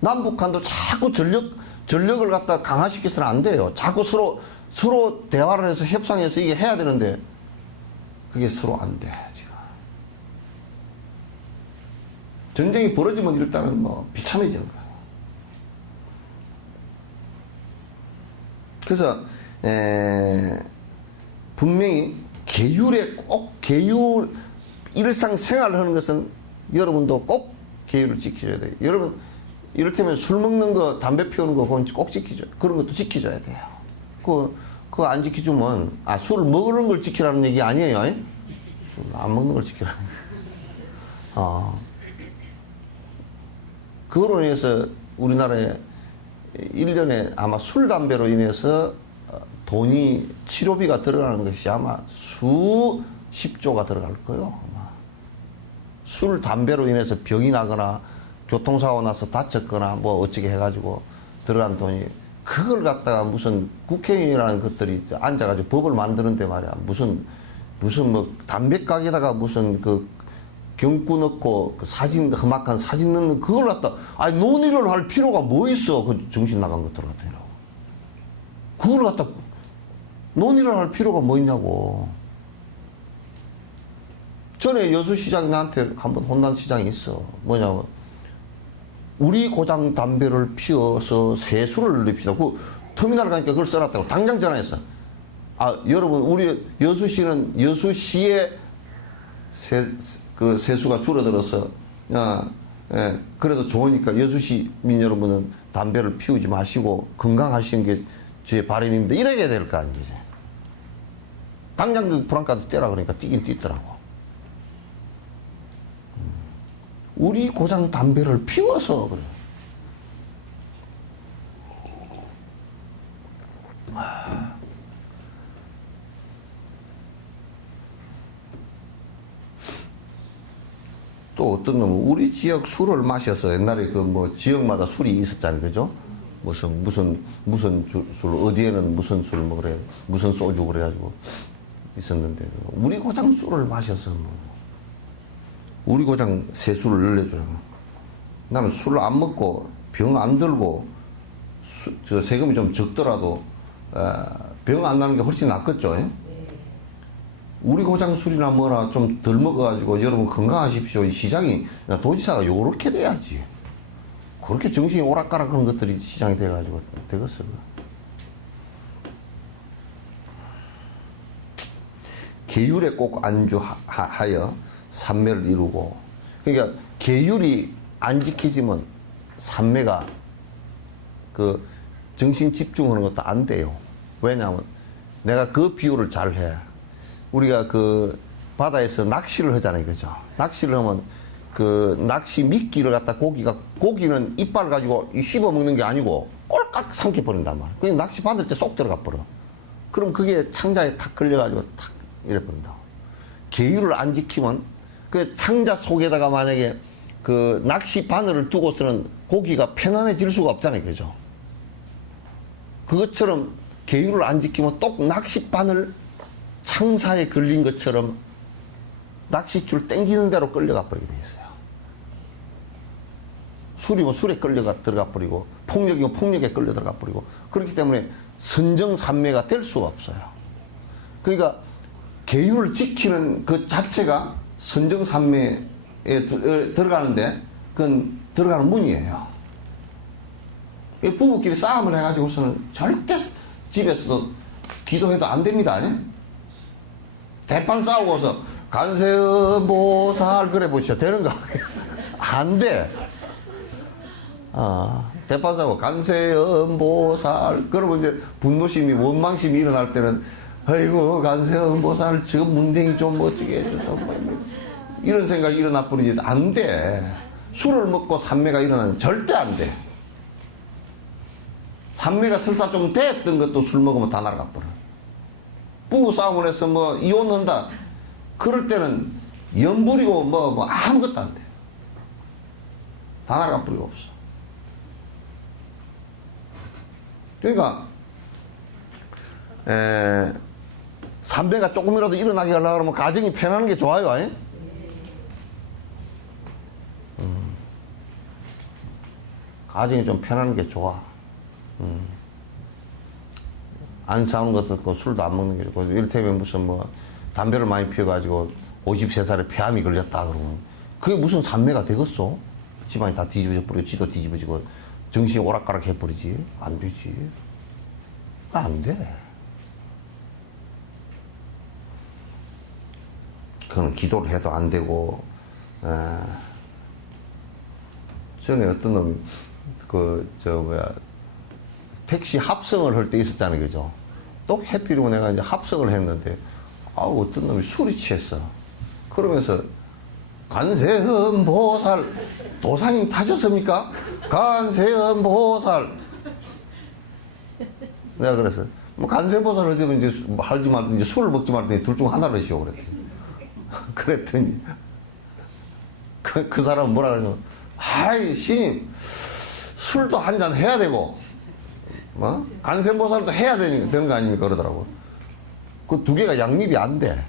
남북한도 자꾸 전력을 갖다 강화시켜서는 안 돼요. 자꾸 서로 대화를 해서 협상해서 이게 해야 되는데, 그게 서로 안 돼, 지금. 전쟁이 벌어지면 일단은 뭐, 비참해지는 거야. 그래서, 분명히 일상생활을 하는 것은 여러분도 꼭 계율을 지켜줘야 돼요. 여러분, 이를테면 술 먹는 거, 담배 피우는 거, 그건 꼭 지키죠. 그런 것도 지켜줘야 돼요. 그거 안 지켜주면, 술 먹는 걸 지키라는 얘기 아니에요. 술 안 먹는 걸 지키라는 그거로 인해서 우리나라에 1년에 아마 술, 담배로 인해서 돈이, 치료비가 들어가는 것이 아마 수십조가 들어갈 거예요. 아마. 술, 담배로 인해서 병이 나거나 교통사고 나서 다쳤거나 뭐 어쩌게 해가지고 들어간 돈이, 그걸 갖다가 무슨 국회의원이라는 것들이 앉아가지고 법을 만드는데 말이야. 무슨 뭐 담배 가게다가 무슨 그 경구 넣고 그 사진, 험악한 사진 넣는 그걸 갖다, 논의를 할 필요가 뭐 있어. 그 정신 나간 것들 같으라고. 그걸 갖다 논의를 할 필요가 뭐 있냐고. 전에 여수시장이 나한테 한번 혼난 시장이 있어. 뭐냐면, 우리 고장 담배를 피워서 세수를 냅시다. 그 터미널 가니까 그걸 써놨다고. 당장 전화했어. 여러분, 우리 여수시의 그 세수가 줄어들어서, 그래도 좋으니까 여수시민 여러분은 담배를 피우지 마시고 건강하시는 게 제 바람입니다. 이래야 될 거 아니지. 당장 그 불안카드 떼라 그러니까 뛰긴 뛰더라고. 우리 고장 담배를 피워서 그래. 또 어떤 놈은 우리 지역 술을 마셔서, 옛날에 그 뭐 지역마다 술이 있었잖아요. 그죠? 무슨 술, 어디에는 무슨 술 뭐 그래, 무슨 소주 그래가지고 있었는데, 우리 고장 술을 마셔서 뭐, 우리 고장 세수를 늘려주라고. 나는 술 안 먹고 병 안 들고 저 세금이 좀 적더라도 병 안 나는 게 훨씬 낫겠죠. 우리 고장 술이나 뭐나 좀 덜 먹어가지고 여러분 건강하십시오. 이 시장이 도지사가 요렇게 돼야지. 그렇게 정신이 오락가락 그런 것들이 시장이 돼가지고 되겠어. 계율에 꼭 안주하여 삼매를 이루고, 그러니까 계율이 안 지켜지면 삼매가 그 정신 집중하는 것도 안 돼요. 왜냐하면 내가 그 비유를 잘 해. 우리가 그 바다에서 낚시를 하잖아요, 그죠? 낚시를 하면 그 낚시 미끼를 갖다 고기는 이빨 가지고 씹어 먹는 게 아니고 꼴깍 삼켜버린단 말이야. 그냥 낚시 받을 때 쏙 들어가 버려. 그럼 그게 창자에 탁 걸려가지고 탁 이래 버린다. 계율을 안 지키면 그 창자 속에다가 만약에 그 낚시 바늘을 두고서는 고기가 편안해질 수가 없잖아요, 그죠? 그것처럼 계율을 안 지키면 똑 낚시 바늘 창사에 걸린 것처럼 낚싯줄 땡기는 대로 끌려가 버리게 돼 있어요. 술이면 술에 들어가 버리고, 폭력이면 폭력에 끌려 들어가 버리고, 그렇기 때문에 선정산매가 될 수가 없어요. 그러니까 계율을 지키는 그 자체가 선정산매에 들어가는데 그건 들어가는 문이에요. 부부끼리 싸움을 해가지고서는 절대 집에서도 기도해도 안 됩니다. 아니? 대판 싸우고서 간세음보살 그래 보시죠. 되는가? 안 돼. 대판 싸우고 간세음보살 그러면 이제 분노심이 원망심이 일어날 때는 아이고 간세음보살 지금 문댕이 좀 멋지게 해줘서 뭐 이런 생각이 일어날 뿐이지 안 돼. 술을 먹고 산매가 일어나면 절대 안 돼. 산매가 설사 좀 됐던 것도 술 먹으면 다 날아가 버려. 부부 싸움을 해서 뭐 이혼한다. 그럴 때는 연불이고 뭐 아무것도 안 돼. 다 날아가 버리고 없어. 그러니까 산매가 조금이라도 일어나게 하려고 하면 가정이 편안한 게 좋아요. 아니? 가정이 좀 편안한 게 좋아. 안 싸우는 것도 없고 술도 안 먹는 게 좋고, 이를테면 무슨 뭐 담배를 많이 피워가지고 53살에 폐암이 걸렸다 그러면 그게 무슨 산매가 되겠어? 집안이 다 뒤집어져 버리고 지도 뒤집어지고 정신이 오락가락 해버리지. 안 되지. 안 돼. 그건 기도를 해도 안 되고. 전에 어떤 놈이 택시 합성을 할 때 있었잖아요, 그죠? 또 해피리고 내가 이제 합성을 했는데, 어떤 놈이 술이 취했어. 그러면서, 관세음보살, 도사님 타셨습니까? 관세음보살. 내가 그랬어. 뭐, 관세음보살 할 때는 이제, 하지 말든지, 이제 술을 먹지 말든지, 둘 중 하나를 시오. 그랬더니, 그 사람은 뭐라 그러냐면, 아이, 신임, 술도 한잔 해야 되고, 뭐? 간세보살도 해야 되는 거 아닙니까? 그러더라고. 그 두 개가 양립이 안 돼.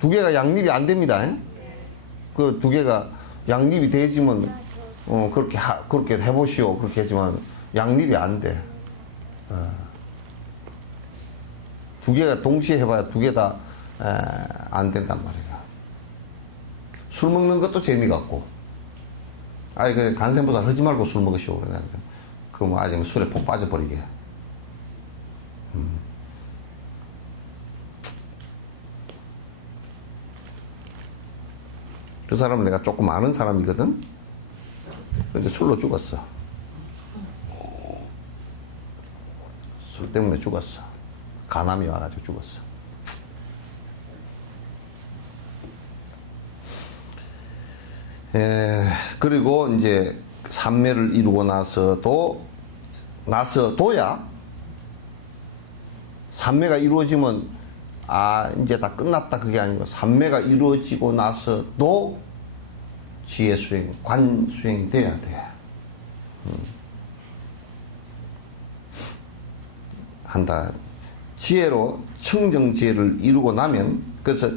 두 개가 양립이 안 됩니다. 그 두 개가 양립이 되지만, 그렇게 해보시오. 그렇게 했지만, 양립이 안 돼. 두 개가 동시에 해봐야 두 개 다 안 된단 말이야. 술 먹는 것도 재미가 없고, 그 간세보살 하지 말고 술 먹으시오. 그러니까 뭐 아직 술에 폭 빠져버리게. 그 사람은 내가 조금 아는 사람이거든. 근데 술로 죽었어. 술 때문에 죽었어. 간암이 와가지고 죽었어. 그리고 이제 삼매를 이루고 나서도야 삼매가 이루어지면 이제 다 끝났다 그게 아니고 삼매가 이루어지고 나서도 지혜 수행, 관 수행이 돼야 돼. 한다. 지혜로 청정지혜를 이루고 나면 그래서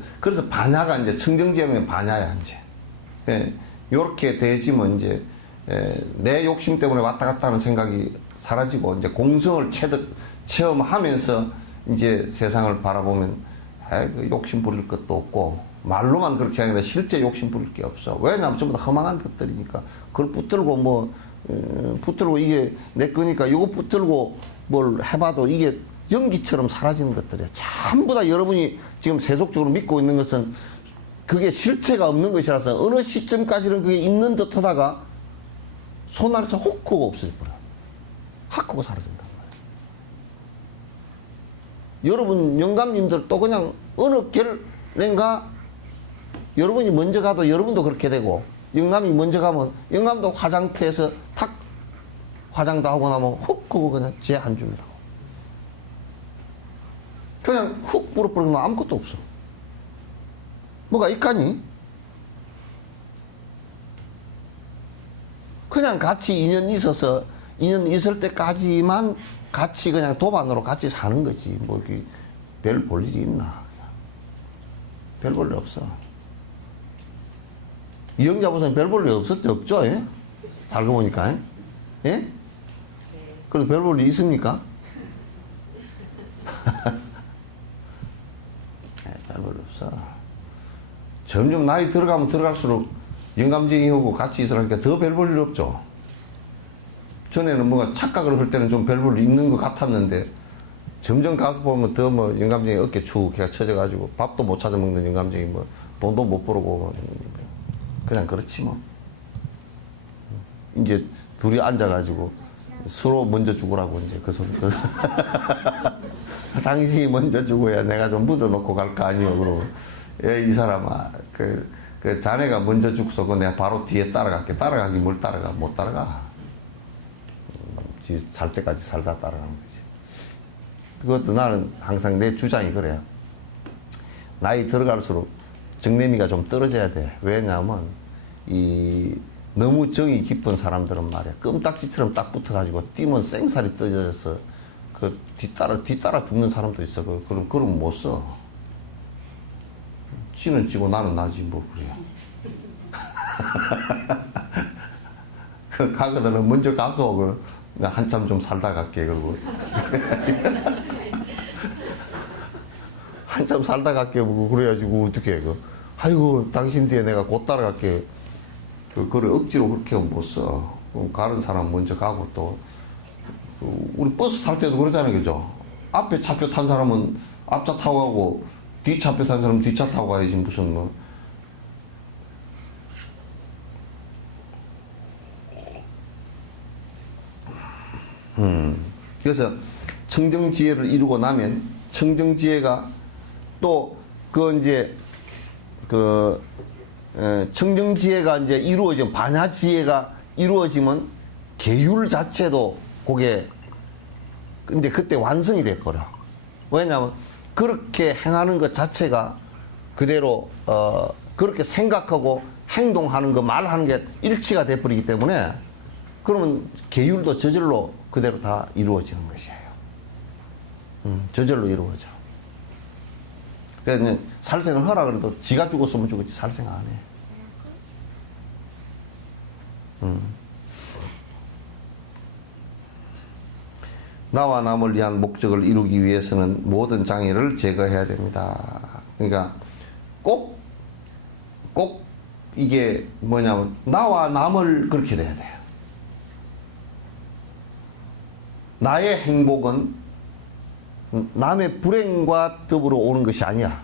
반야가 이제 청정지혜면 반야야 이제. 요렇게 되지면 이제 내 욕심 때문에 왔다 갔다 하는 생각이 사라지고 이제 공성을 체험하면서 이제 세상을 바라보면 그 욕심 부릴 것도 없고 말로만 그렇게 하는 게 실제 욕심 부릴 게 없어. 왜냐하면 전부 다 허망한 것들이니까 그걸 붙들고 뭐 붙들고 이게 내 거니까 이거 붙들고 뭘 해봐도 이게 연기처럼 사라지는 것들이야. 전부 다 여러분이 지금 세속적으로 믿고 있는 것은 그게 실체가 없는 것이라서 어느 시점까지는 그게 있는 듯 하다가 손 안에서 혹 하고 없어져버려. 확 하고 사라진단 말이야. 여러분 영감님들 또 그냥 어느 결례인가 여러분이 먼저 가도 여러분도 그렇게 되고 영감이 먼저 가면 영감도 화장터에서 탁 화장도 하고 나면 훅 하고 그냥 제 한 줌이라고. 그냥 훅 불어버리면 아무것도 없어. 뭐가 있까니? 그냥 같이 인연 있어서 인연 있을 때까지만 같이 그냥 도반으로 같이 사는 거지. 뭐 별 볼 일이 있나? 별 볼 일 없어. 이영자 보선 별 볼 일 없었대 없죠? 예? 살고 보니까 예? 그래도 별 볼 일 있습니까? 별 볼 일 없어. 점점 나이 들어가면 들어갈수록 영감쟁이하고 같이 있으니까 더 별 볼 일 없죠. 전에는 뭔가 착각을 할 때는 좀 별 볼 일 있는 것 같았는데 점점 가서 보면 더 뭐 영감쟁이 어깨 축 걔가 쳐져가지고 밥도 못 찾아 먹는 영감쟁이 뭐 돈도 못 벌고 그냥 그렇지 뭐. 이제 둘이 앉아가지고 서로 먼저 죽으라고 이제 그 소리. 당신이 먼저 죽어야 내가 좀 묻어놓고 갈 거 아니오. 그러고 이 사람아 그 자네가 먼저 죽소. 내가 바로 뒤에 따라갈게. 따라가기 뭘 따라가? 못 따라가. 살 때까지 살다 따라가는 거지. 그것도 나는 항상 내 주장이 그래요. 나이 들어갈수록 정내미가 좀 떨어져야 돼. 왜냐하면 너무 정이 깊은 사람들은 말이야 껌딱지처럼 딱 붙어가지고 뛰면 생살이 떨어져서 그 뒤따라 죽는 사람도 있어. 그럼 못 써. 지는 지고 나는 나지 뭐 그래. 그 가거들은 먼저 가서 한참 좀 살다 갈게 그러고. 한참 살다 갈게 뭐 그래야지 어떻게 해. 아이고 당신 뒤에 내가 곧 따라갈게. 그걸 억지로 그렇게 못 써. 가는 사람 먼저 가고 또 우리 버스 탈 때도 그러잖아요, 그죠? 앞에 차표 탄 사람은 앞차 타고 가고 뒤 차표 탄 사람은 뒷차 타고 가야지 무슨 뭐. 그래서 청정지혜를 이루고 나면 청정지혜가 또 이제 청정지혜가 이제 이루어지면 반야지혜가 이루어지면 계율 자체도 그게 근데 그때 완성이 돼버려. 왜냐하면 그렇게 행하는 것 자체가 그대로 그렇게 생각하고 행동하는 거 말하는 게 일치가 돼버리기 때문에 그러면 계율도 저절로 그대로 다 이루어지는 것이에요. 저절로 이루어져. 그래서 살생을 하라 그래도 지가 죽었으면 죽었지 살생 안 해. 나와 남을 위한 목적을 이루기 위해서는 모든 장애를 제거해야 됩니다. 그러니까 꼭 이게 뭐냐면 나와 남을 그렇게 돼야 돼요. 나의 행복은 남의 불행과 더불어 오는 것이 아니야.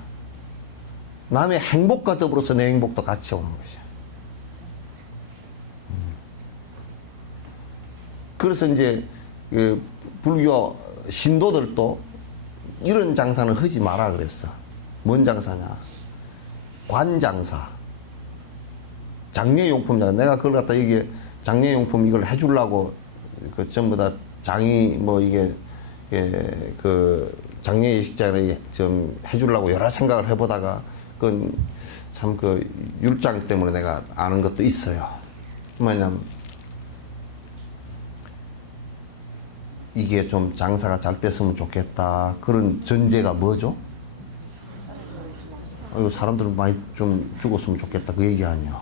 남의 행복과 더불어서 내 행복도 같이 오는 것이야. 그래서 이제 불교 신도들도 이런 장사는 하지 마라 그랬어. 뭔 장사냐? 관장사. 장례용품 장사. 내가 그걸 갖다 이게 장례용품 이걸 해주려고 전부 다 장이 뭐 이게 그 장례식장에 좀 해주려고 여러 생각을 해보다가 그건 참 율장 때문에 내가 아는 것도 있어요. 뭐냐면 이게 좀 장사가 잘 됐으면 좋겠다. 그런 전제가 뭐죠? 사람들은 많이 좀 죽었으면 좋겠다. 그 얘기 아니야.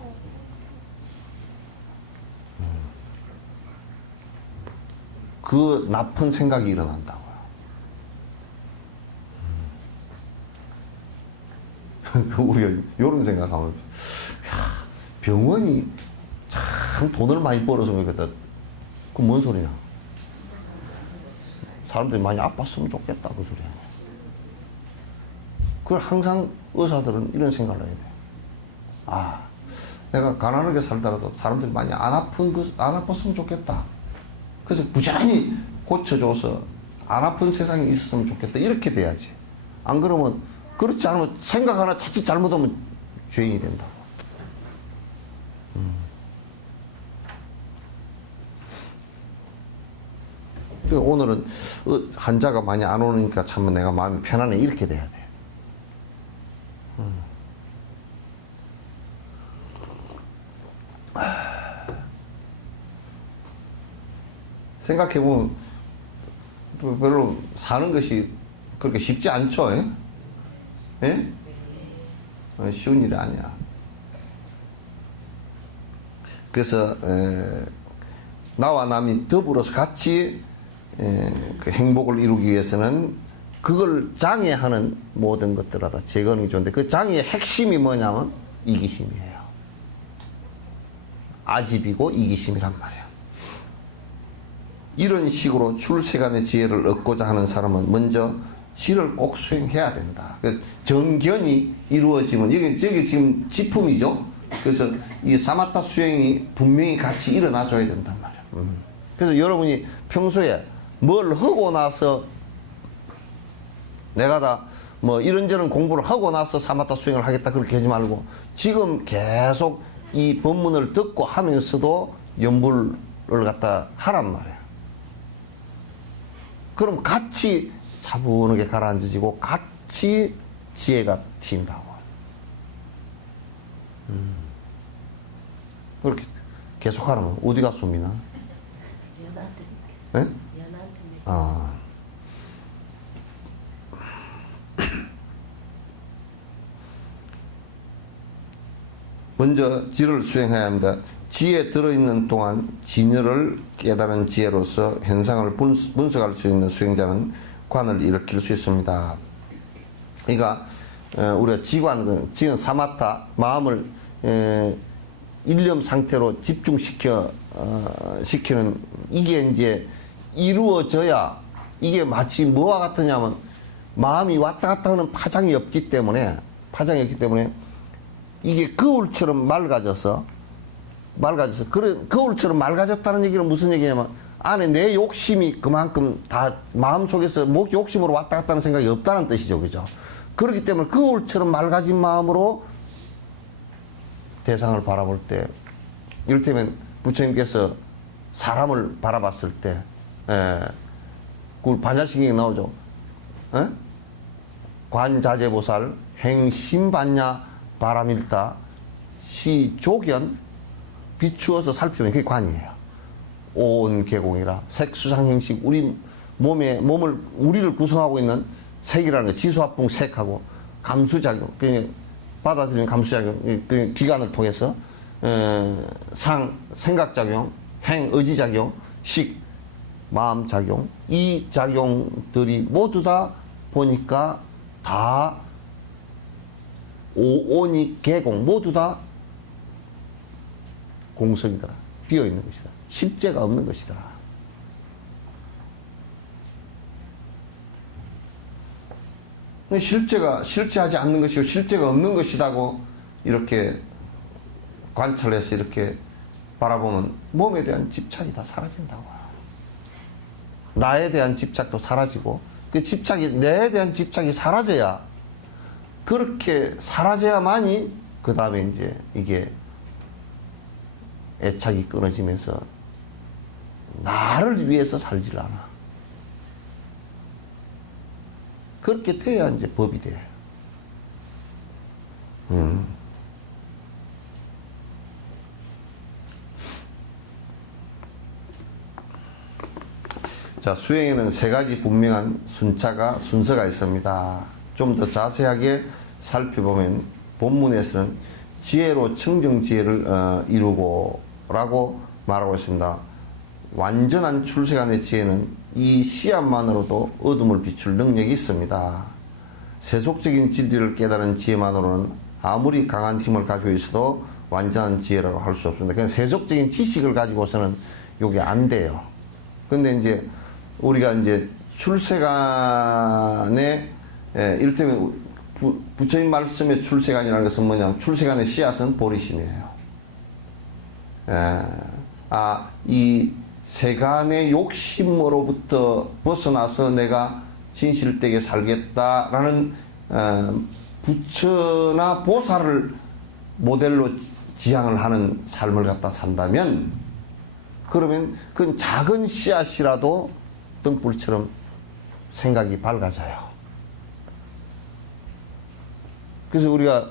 그 나쁜 생각이 일어난다고요. 우리가 이런 생각하면, 야, 병원이 참 돈을 많이 벌어서 그겠다. 그 뭔 소리냐? 사람들이 많이 아팠으면 좋겠다, 그 소리야. 그걸 항상 의사들은 이런 생각을 해야 돼. 아, 내가 가난하게 살더라도 사람들이 많이 안 아팠으면 좋겠다. 그래서 부지런히 고쳐줘서 안 아픈 세상이 있었으면 좋겠다. 이렇게 돼야지. 안 그러면, 그렇지 않으면 생각 하나 자칫 잘못하면 죄인이 된다고. 오늘은 환자가 많이 안 오니까 참 내가 마음이 편안해. 이렇게 돼야 돼. 생각해보면 별로 사는 것이 그렇게 쉽지 않죠. 예? 예? 쉬운 일이 아니야. 그래서 나와 남이 더불어서 같이 그 행복을 이루기 위해서는 그걸 장애하는 모든 것들을 다 제거하는 게 좋은데, 그 장애의 핵심이 뭐냐면 이기심이에요. 아집이고 이기심이란 말이야. 이런 식으로 출세간의 지혜를 얻고자 하는 사람은 먼저 지를 꼭 수행해야 된다. 정견이 이루어지면, 저게 지금 지품이죠. 그래서 이 사마타 수행이 분명히 같이 일어나줘야 된단 말이야. 그래서 여러분이 평소에 뭘 하고 나서, 내가 다 뭐 이런저런 공부를 하고 나서 사마타 수행을 하겠다 그렇게 하지 말고, 지금 계속 이 법문을 듣고 하면서도 연불을 갖다 하란 말이야. 그럼 같이 차분하게 가라앉아지고 같이 지혜가 튄다고. 그렇게 계속 하라면 어디 갔습니까? 네? 아. 먼저 지를 수행해야 합니다. 지에 들어있는 동안 진여를 깨달은 지혜로서 현상을 분석할 수 있는 수행자는 관을 일으킬 수 있습니다. 그러니까 우리가 지금 사마타, 마음을 일념 상태로 집중시키는 이게 이제 이루어져야, 이게 마치 뭐와 같으냐면 마음이 왔다 갔다 하는 파장이 없기 때문에 이게 거울처럼 맑아져서 그런 거울처럼 맑아졌다는 얘기는 무슨 얘기냐면, 안에 내 욕심이 그만큼 다 마음속에서 욕심으로 왔다 갔다 하는 생각이 없다는 뜻이죠. 그죠? 그렇기 때문에 거울처럼 맑아진 마음으로 대상을 바라볼 때, 이를테면 부처님께서 사람을 바라봤을 때, 그 반자신경이 나오죠. 관자재보살 행심반야 바람일다 시조견 비추어서 살피면 그게 관이에요. 온 개공이라 색수상행식, 우리 우리를 구성하고 있는 색이라는 거, 지수합풍 색하고 감수작용, 받아들이는 감수작용, 기관을 통해서 생각작용, 행, 의지작용, 식, 마음작용, 이 작용들이 모두 다 보니까 다 오온이 개공, 모두 다 공석이더라. 비어있는 것이다. 실제가 없는 것이더라. 실제하지 않는 것이고 실제가 없는 것이라고 이렇게 관찰해서 이렇게 바라보면 몸에 대한 집착이 다 사라진다고. 나에 대한 집착도 사라지고, 그 내에 대한 집착이 사라져야, 그렇게 사라져야만이 그 다음에 이제 이게 애착이 끊어지면서 나를 위해서 살질 않아. 그렇게 돼야 이제 법이 돼. 자, 수행에는 세 가지 분명한 순서가 있습니다. 좀 더 자세하게 살펴보면 본문에서는 지혜로 청정지혜를 이루고 라고 말하고 있습니다. 완전한 출세간의 지혜는 이 시야만으로도 어둠을 비출 능력이 있습니다. 세속적인 진리를 깨달은 지혜만으로는 아무리 강한 힘을 가지고 있어도 완전한 지혜라고 할 수 없습니다. 그냥 세속적인 지식을 가지고서는 이게 안 돼요. 근데 이제 우리가 이제 출세간에 이를테면 부처님 말씀의 출세간이라는 것은 뭐냐면 출세간의 씨앗은 보리심이에요. 이 세간의 욕심으로부터 벗어나서 내가 진실되게 살겠다라는 부처나 보살을 모델로 지향을 하는 삶을 갖다 산다면, 그러면 그 작은 씨앗이라도 등불처럼 생각이 밝아져요. 그래서 우리가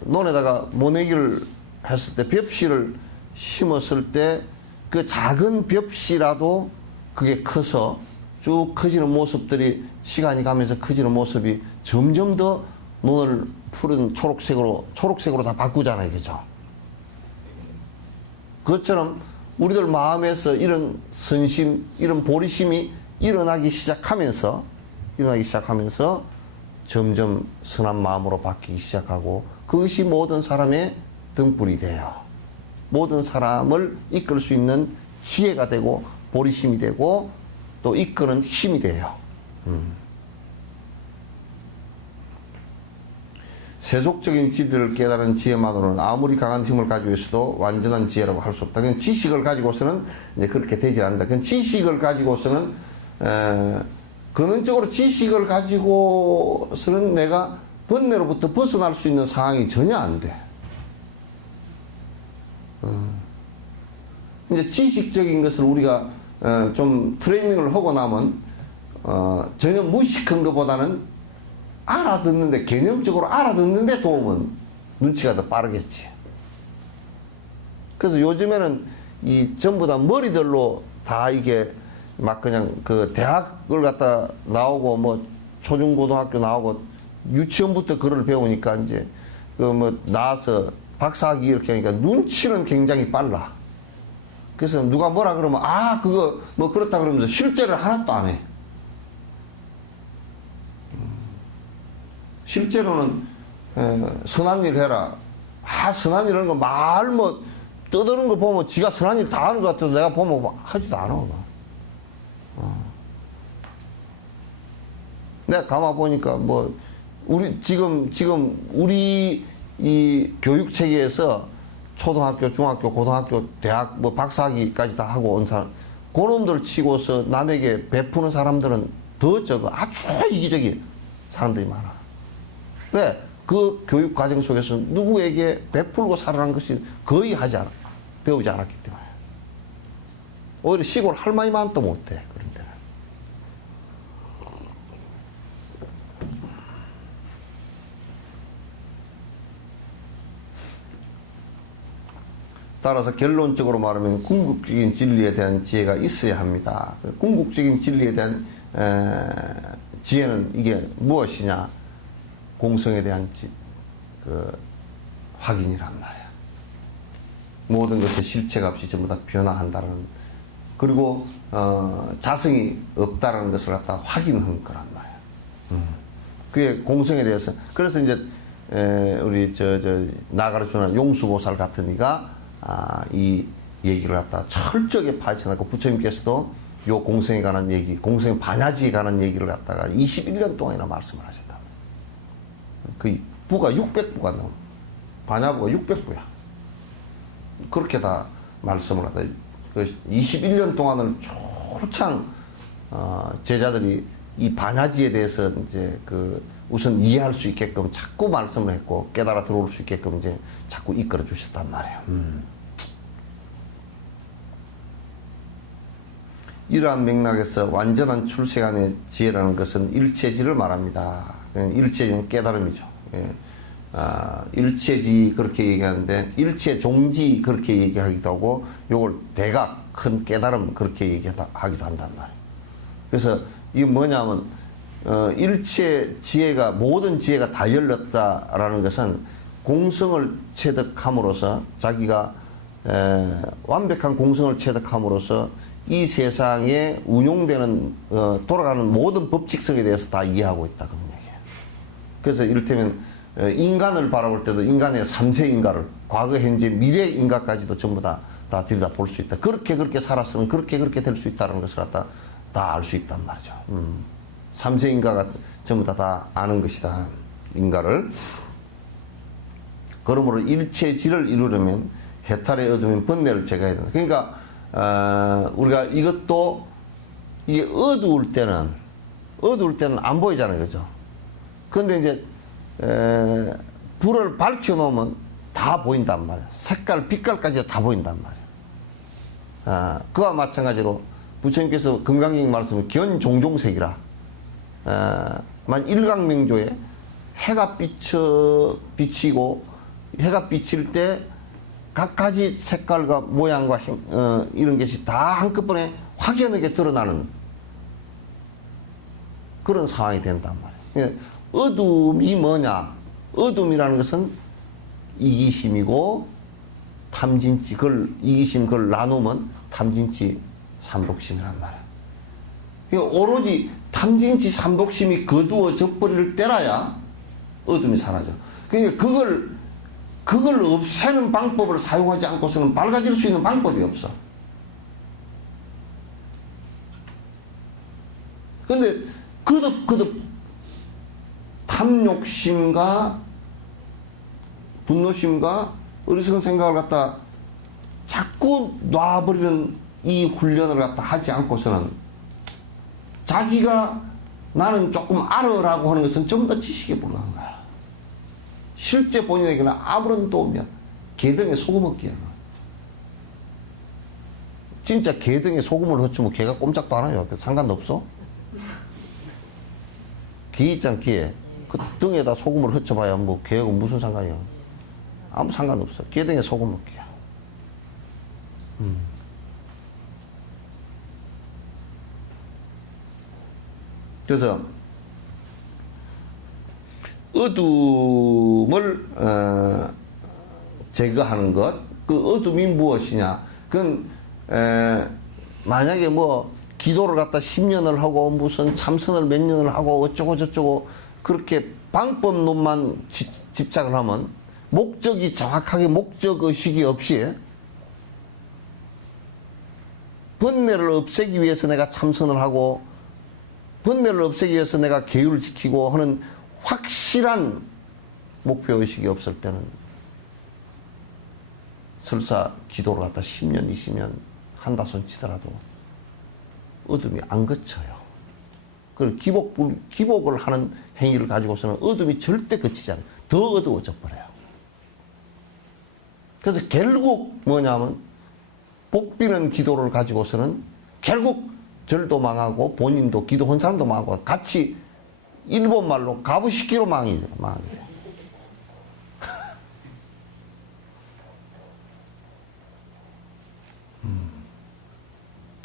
논에다가 모내기를 했을 때, 벽씨를 심었을 때 그 작은 벽씨라도 그게 커서 쭉 커지는 모습들이, 시간이 가면서 커지는 모습이 점점 더 논을 푸른 초록색으로 다 바꾸잖아요. 그죠? 그것처럼 우리들 마음에서 이런 선심, 이런 보리심이 일어나기 시작하면서 점점 선한 마음으로 바뀌기 시작하고, 그것이 모든 사람의 등불이 돼요. 모든 사람을 이끌 수 있는 지혜가 되고 보리심이 되고 또 이끄는 힘이 돼요. 세속적인 진리를 깨달은 지혜만으로는 아무리 강한 힘을 가지고 있어도 완전한 지혜라고 할 수 없다. 그냥 지식을 가지고서는 이제 그렇게 되지 않는다. 그냥 지식을 가지고서는 근원적으로 지식을 가지고서는 내가 번뇌로부터 벗어날 수 있는 상황이 전혀 안 돼. 이제 지식적인 것을 우리가 좀 트레이닝을 하고 나면 전혀 무식한 것보다는 알아듣는데, 개념적으로 알아듣는데 도움은 눈치가 더 빠르겠지. 그래서 요즘에는 이 전부 다 머리들로 다 이게 막 그냥 그 대학을 갖다 나오고 뭐 초중고등학교 나오고 유치원부터 그걸 배우니까 이제 그 뭐 나와서 박사학위 이렇게 하니까 눈치는 굉장히 빨라. 그래서 누가 뭐라 그러면 그거 뭐 그렇다 그러면서 실제를 하나도 안 해. 실제로는 선한 일 해라. 선한 일 하는 거 말 뭐 떠드는 거 보면 지가 선한 일 다 하는 것 같아도 내가 보면 하지도 않아. 내가 가만 보니까 뭐 우리 지금 우리 이 교육 체계에서 초등학교, 중학교, 고등학교, 대학 뭐 박사학위까지 다 하고 온 사람, 그놈들 치고서 남에게 베푸는 사람들은 더 적어. 아주 이기적인 사람들이 많아. 왜? 그 교육 과정 속에서 누구에게 베풀고 살아가는 것이 거의 배우지 않았기 때문에. 오히려 시골 할머니만 또 못해. 그런 데는. 따라서 결론적으로 말하면 궁극적인 진리에 대한 지혜가 있어야 합니다. 궁극적인 진리에 대한 지혜는 이게 무엇이냐? 공성에 대한 확인이란 말이야. 모든 것의 실체값이 전부 다 변화한다는, 그리고 자성이 없다라는 것을 갖다 확인한 거란 말이야. 그게 공성에 대해서. 그래서 이제 우리 나 가르치는 용수보살 같은 이가 이 얘기를 갖다 철저하게 파헤쳐나고, 부처님께서도 요 공성에 관한 얘기, 공성 반야지에 관한 얘기를 갖다가 21년 동안이나 말씀을 하셨다. 그 부가 600부가 나옵니다. 반야부가 600부야. 그렇게 다 말씀을 하다. 그 21년 동안을 초창 제자들이 이 반야지에 대해서 이제 우선 이해할 수 있게끔 자꾸 말씀을 했고, 깨달아 들어올 수 있게끔 이제 자꾸 이끌어 주셨단 말이에요. 이러한 맥락에서 완전한 출세간의 지혜라는 것은 일체지를 말합니다. 일체지는 깨달음이죠. 일체지 그렇게 얘기하는데, 일체종지 그렇게 얘기하기도 하고, 요걸 대각 큰 깨달음 그렇게 얘기하기도 한단 말이에요. 그래서 이게 뭐냐면 일체 지혜가, 모든 지혜가 다 열렸다라는 것은 공성을 체득함으로써, 자기가 완벽한 공성을 체득함으로써 이 세상에 운용되는 돌아가는 모든 법칙성에 대해서 다 이해하고 있다 그런 얘기예요. 그래서 이를테면 인간을 바라볼 때도 인간의 3세 인가를 과거, 현재, 미래 인가까지도 전부 다 들여다 볼 수 있다. 그렇게 살았으면 그렇게 될 수 있다는 것을 다 알 수 있단 말이죠. 3세 인가가 전부 다 아는 것이다. 인가를. 그러므로 일체질을 이루려면 해탈의 어둠인 번뇌를 제거해야 된다. 그러니까 우리가 이것도 이게 어두울 때는 안 보이잖아요, 그죠? 그런데 이제 불을 밝혀놓으면 다 보인단 말이야. 색깔, 빛깔까지 다 보인단 말이야. 그와 마찬가지로 부처님께서 금강경 말씀을 견종종색이라. 만 일광명조에 해가 비치고 해가 비칠 때 각가지 색깔과 모양과 이런 것이 다 한꺼번에 확연하게 드러나는 그런 상황이 된단 말이에요. 어둠이 뭐냐? 어둠이라는 것은 이기심이고 탐진치, 이기심 그걸 나누면 탐진치 삼독심이란 말이에요. 그러니까 오로지 탐진치 삼독심이 거두어져 버릴 때라야 어둠이 사라져. 그러니까 그걸 없애는 방법을 사용하지 않고서는 밝아질 수 있는 방법이 없어. 근데 거듭 탐욕심과 분노심과 어리석은 생각을 갖다 자꾸 놔버리는 이 훈련을 갖다 하지 않고서는 자기가 나는 조금 알아라고 하는 것은 전부 다 지식에 불과한 거야. 실제 본인에게는 아무런 도움이 안 돼. 개등에 소금 얻기야. 진짜 개등에 소금을 헛주면 개가 꼼짝도 안 해요. 상관도 없어. 개 있잖아, 개. 그 등에다 소금을 헛쳐봐야 뭐 개하고 무슨 상관이야. 아무 상관없어. 개등에 소금 얻기야. 그래서 어둠을 제거하는 것, 그 어둠이 무엇이냐? 그건 만약에 뭐 기도를 갖다 10년을 하고 무슨 참선을 몇 년을 하고 어쩌고 저쩌고 그렇게 방법론만 집착을 하면 목적이 정확하게 목적의식이 없이 번뇌를 없애기 위해서 내가 참선을 하고 번뇌를 없애기 위해서 내가 계율을 지키고 하는 확실한 목표의식이 없을 때는 설사 기도를 갖다 10년, 20년 한다 손 치더라도 어둠이 안 그쳐요. 그 기복을 하는 행위를 가지고서는 어둠이 절대 그치지 않아요. 더 어두워져 버려요. 그래서 결국 뭐냐면 복비는 기도를 가지고서는 결국 절도 망하고 본인도 기도한 사람도 망하고 같이 일본 말로 가부시키로 망하게 돼요.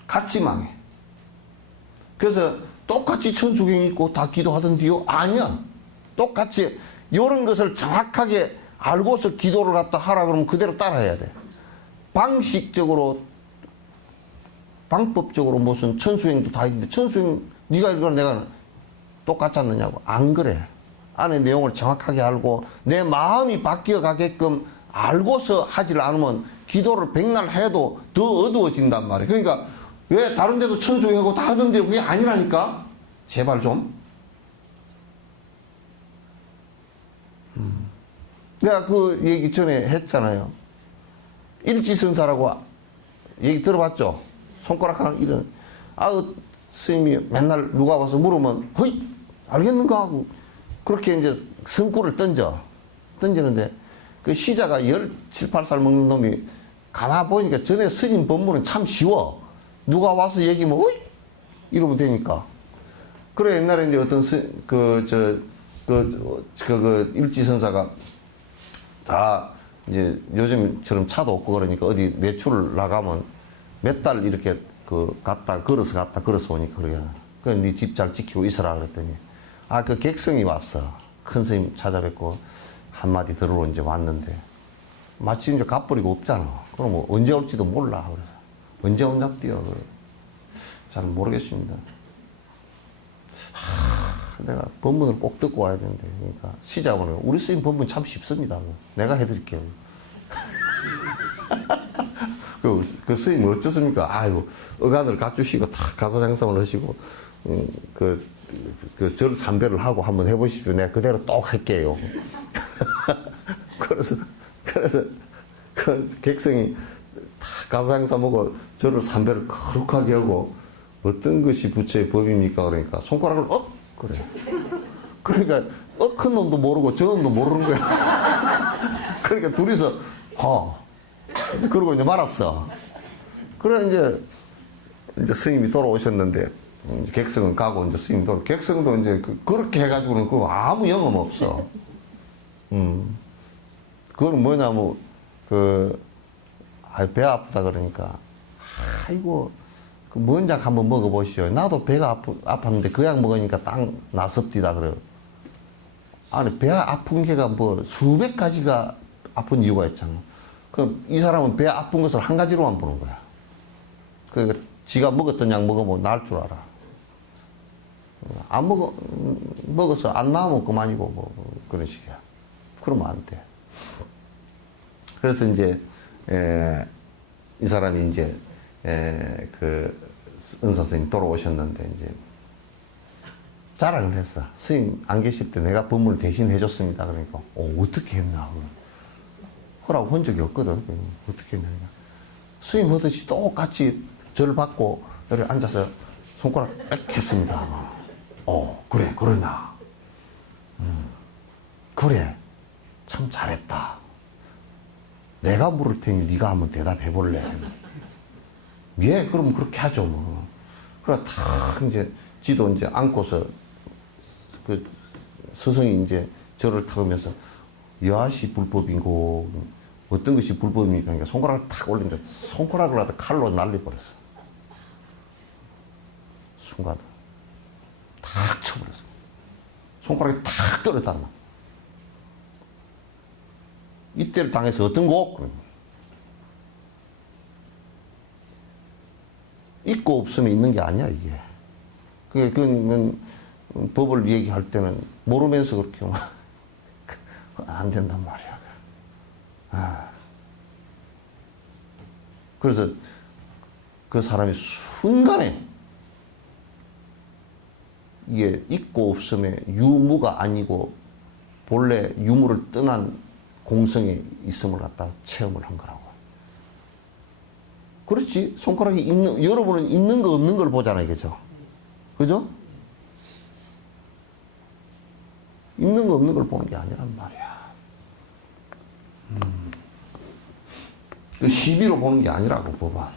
같이 망해. 그래서 똑같이 천수경 있고 다 기도하던데요? 아니야. 똑같이 이런 것을 정확하게 알고서 기도를 갖다 하라 그러면 그대로 따라해야 돼. 방식적으로 방법적으로 무슨 천수행도 다 있는데 천수행 네가 읽거나 내가 똑같지 않느냐고. 안 그래. 안에 내용을 정확하게 알고 내 마음이 바뀌어 가게끔 알고서 하지를 않으면 기도를 백날 해도 더 어두워진단 말이에요. 그러니까 왜 다른 데도 천수행하고 다 하던데 그게 아니라니까? 제발 좀. 내가 그 얘기 전에 했잖아요. 일지선사라고 얘기 들어봤죠? 손가락 하나 이런. 스님이 맨날 누가 와서 물으면, 허이, 알겠는가? 하고, 그렇게 이제 성구를 던지는데, 그 시자가 17, 8살 먹는 놈이 가만 보니까 전에 스님 법문은 참 쉬워. 누가 와서 얘기하면, 어이? 이러면 되니까. 그래, 옛날에 이제 어떤 일지선사가 다 이제 요즘처럼 차도 없고 그러니까 어디 외출을 나가면 몇 달 이렇게 걸어서 오니까 그러게. 그래, 네 집 잘 지키고 있어라 그랬더니 그 객성이 왔어. 큰 스님 찾아뵙고 한마디 들으러 이제 왔는데 마침 이제 갚버리고 없잖아. 그럼 뭐 언제 올지도 몰라. 그래서 언제 온답디요. 잘 모르겠습니다. 내가 법문을 꼭 듣고 와야 되는데, 그러니까 시작은 우리 스님 법문 참 쉽습니다. 내가 해드릴게요. 그 스님 어쩌습니까? 아이고, 어간을 갖추시고 다 가사장성을 하시고 절 삼배를 하고 한번 해보십시오. 내가 그대로 똑 할게요. 그래서 그 객성이 다 가사장사 먹고 절을 삼배를 거룩하게 하고 어떤 것이 부처의 법입니까? 그러니까 손가락을 그래. 그러니까 큰 놈도 모르고 저 놈도 모르는 거야. 그러니까 둘이서 그러고 이제 말았어. 그래 이제 스님이 돌아오셨는데 이제 객성은 가고 이제 스님이 객성도 이제 그렇게 해가지고는 그 아무 영험 없어. 그건 뭐냐면 배 아프다 그러니까 아이고 그 먼작 한번 먹어보시오. 나도 배가 아팠는데 그 약 먹으니까 딱 나섭디다 그래요. 아니 배 아픈 게가 뭐 수백 가지가 아픈 이유가 있잖아. 그럼 이 사람은 배 아픈 것을 한 가지로만 보는 거야. 그러니까 지가 먹었던 약 먹으면 나을 줄 알아. 안 먹어서 안 나오면 그만이고 뭐 그런 식이야. 그러면 안 돼. 그래서 이제 이 사람이 이제 은사 스님 돌아오셨는데 이제 자랑을 했어. 스님 안 계실 때 내가 법문을 대신 해줬습니다. 그러니까 어떻게 했나? 허락 한 적이 없거든. 어떻게 했냐? 스님 하듯이 똑같이 절을 받고 여기 앉아서 손가락 빽 했습니다. 그래 그러나 그래 참 잘했다. 내가 물을 테니 네가 한번 대답해 볼래? 예, 그럼 그렇게 하죠 뭐. 그래 탁 이제 지도 이제 안고서 그 스승이 이제 절을 타면서 여하시 불법이고 어떤 것이 불법입니까? 그러니까 손가락을 탁 올리는데 손가락을 하다 칼로 날려버렸어. 순간 탁 쳐버렸어. 손가락이 탁 떨어졌다. 이때를 당해서 어떤 곡? 있고 없으면 있는 게 아니야 이게. 그건 법을 얘기할 때는 모르면서 그렇게 안 된단 말이야. 그래서 그 사람이 순간에 이게 있고 없음에 유무가 아니고 본래 유무를 떠난 공성에 있음을 갖다 체험을 한 거라고. 그렇지. 손가락이 여러분은 있는 거 없는 걸 보잖아요. 그죠? 그죠? 있는 거 없는 걸 보는 게 아니란 말이야. 그 시비로 보는 게 아니라고 봐봐.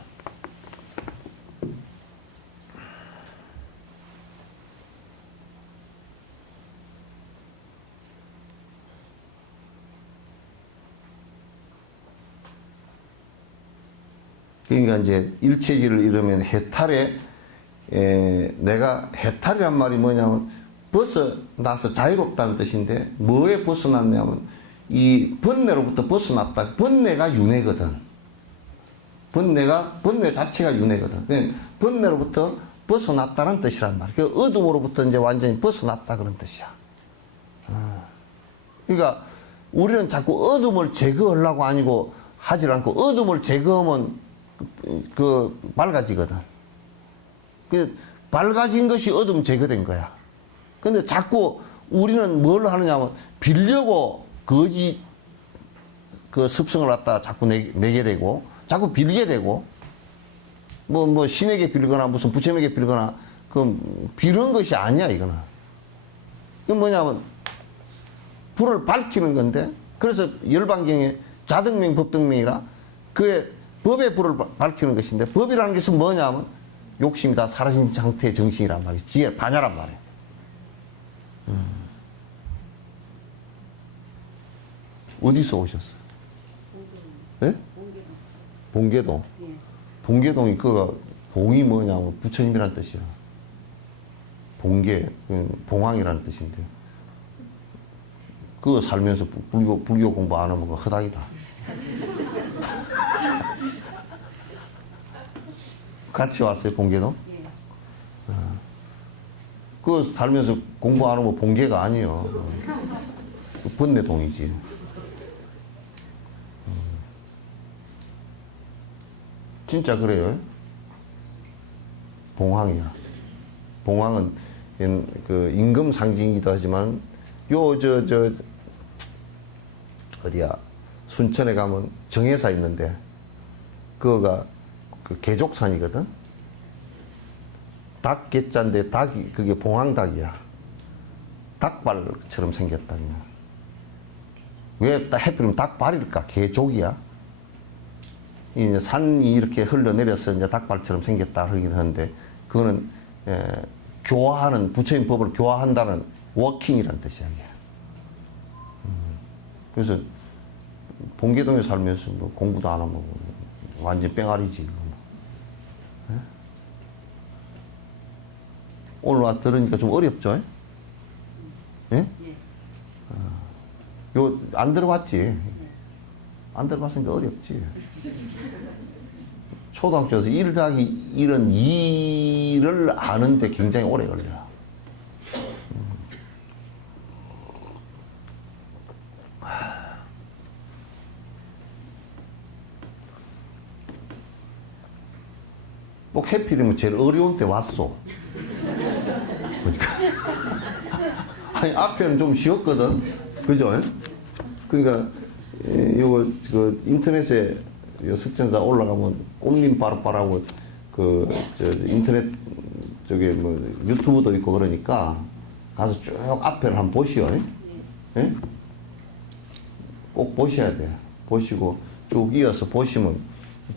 그러니까 이제 일체질을 이루면 해탈에 내가 해탈이란 말이 뭐냐면 벗어나서 자유롭다는 뜻인데 뭐에 벗어났냐면 이 번뇌로부터 벗어났다. 번뇌가 윤회거든. 번뇌 자체가 윤회거든. 번뇌로부터 벗어났다는 뜻이란 말이야. 그 어둠으로부터 이제 완전히 벗어났다 그런 뜻이야. 그러니까 우리는 자꾸 어둠을 제거하려고 아니고 하질 않고 어둠을 제거하면 밝아지거든. 밝아진 것이 어둠 제거된 거야. 근데 자꾸 우리는 뭘 하느냐면 빌려고 거짓 습성을 갖다 자꾸 내게 되고 자꾸 빌게 되고 뭐 신에게 빌거나 무슨 부처님에게 빌거나 빌은 것이 아니야 이거는. 이건 뭐냐면 불을 밝히는 건데 그래서 열반경에 자등명 법등명이라 그의 법의 불을 밝히는 것인데 법이라는 것은 뭐냐면 욕심이 다 사라진 상태의 정신이란 말이지. 지혜 반야란 말이야. 어디서 오셨어요? 예? 봉계동. 예. 봉계동이 봉이 뭐냐면 부처님이란 뜻이야. 봉계, 봉황이란 뜻인데. 그거 살면서 불교 공부 안 하면 허당이다. 같이 왔어요, 봉계동? 예. 그거 살면서 공부 안 하면 본계가 아니요. 번뇌동이지. 진짜 그래요. 봉황이야. 봉황은 그 임금 상징이기도 하지만 어디야 순천에 가면 정해사 있는데 그거가 그 개족산이거든. 닭개자인데 닭이 그게 봉황닭이야. 닭발처럼 생겼다. 왜 해필이면 닭발일까? 개족이야. 이제 산이 이렇게 흘러내려서 이제 닭발처럼 생겼다 하긴 하는데 그거는 교화하는 부처님 법을 교화한다는 워킹이라는 뜻이야. 이게. 그래서 봉계동에 살면서 뭐 공부도 안 하면 완전 뺑아리지. 오늘 와 들으니까 좀 어렵죠? 예? 안 들어봤지? 안 들어봤으니까 어렵지. 초등학교에서 1 더하기 1은 2를 아는데 굉장히 오래 걸려요. 꼭 해피되면 제일 어려운 때 왔어. 그러니까. 아니, 앞에는 좀 쉬웠거든. 그죠? 그러니까, 요거, 인터넷에 석천사 올라가면 꽃님 빠르빠라고 인터넷 유튜브도 있고 그러니까 가서 쭉 앞에를 한번 보시오. 예? 꼭 보셔야 돼. 보시고 쭉 이어서 보시면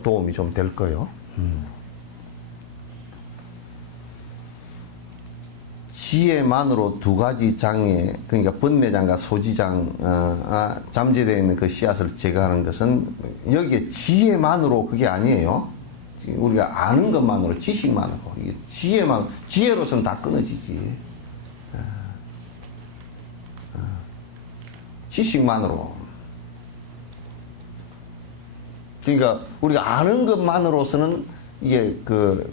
도움이 좀 될 거예요. 지혜만으로 두 가지 장에, 그러니까 번뇌장과 소지장, 잠재되어 있는 그 씨앗을 제거하는 것은 여기에 지혜만으로 그게 아니에요. 우리가 아는 것만으로, 지식만으로. 지혜로서는 다 끊어지지. 지식만으로. 그러니까 우리가 아는 것만으로서는 이게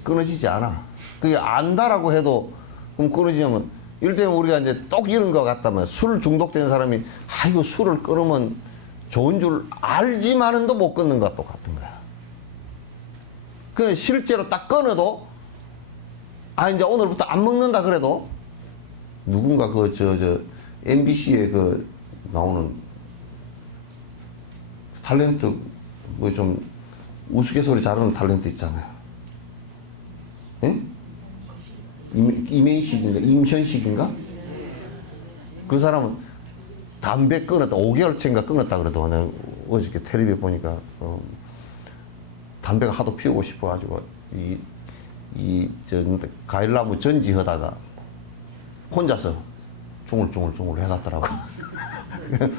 끊어지지 않아. 그게 안다라고 해도 그럼 끊어지냐면, 이를테면 우리가 이제 똑 이런 것 같다면, 술 중독된 사람이, 아이고, 술을 끊으면 좋은 줄 알지만은도 못 끊는 것과 똑같은 거야. 그 실제로 딱 끊어도, 이제 오늘부터 안 먹는다 그래도, 누군가 MBC에 나오는 탤런트, 좀 우스갯소리 잘하는 탤런트 있잖아요. 예? 이메이식인가? 임현식인가? 그 사람은 담배 끊었다. 5개월째인가 끊었다 그러더만. 어저께 텔레비에 보니까, 담배가 하도 피우고 싶어가지고, 과일나무 전지 하다가, 혼자서 중얼중얼 해놨더라고.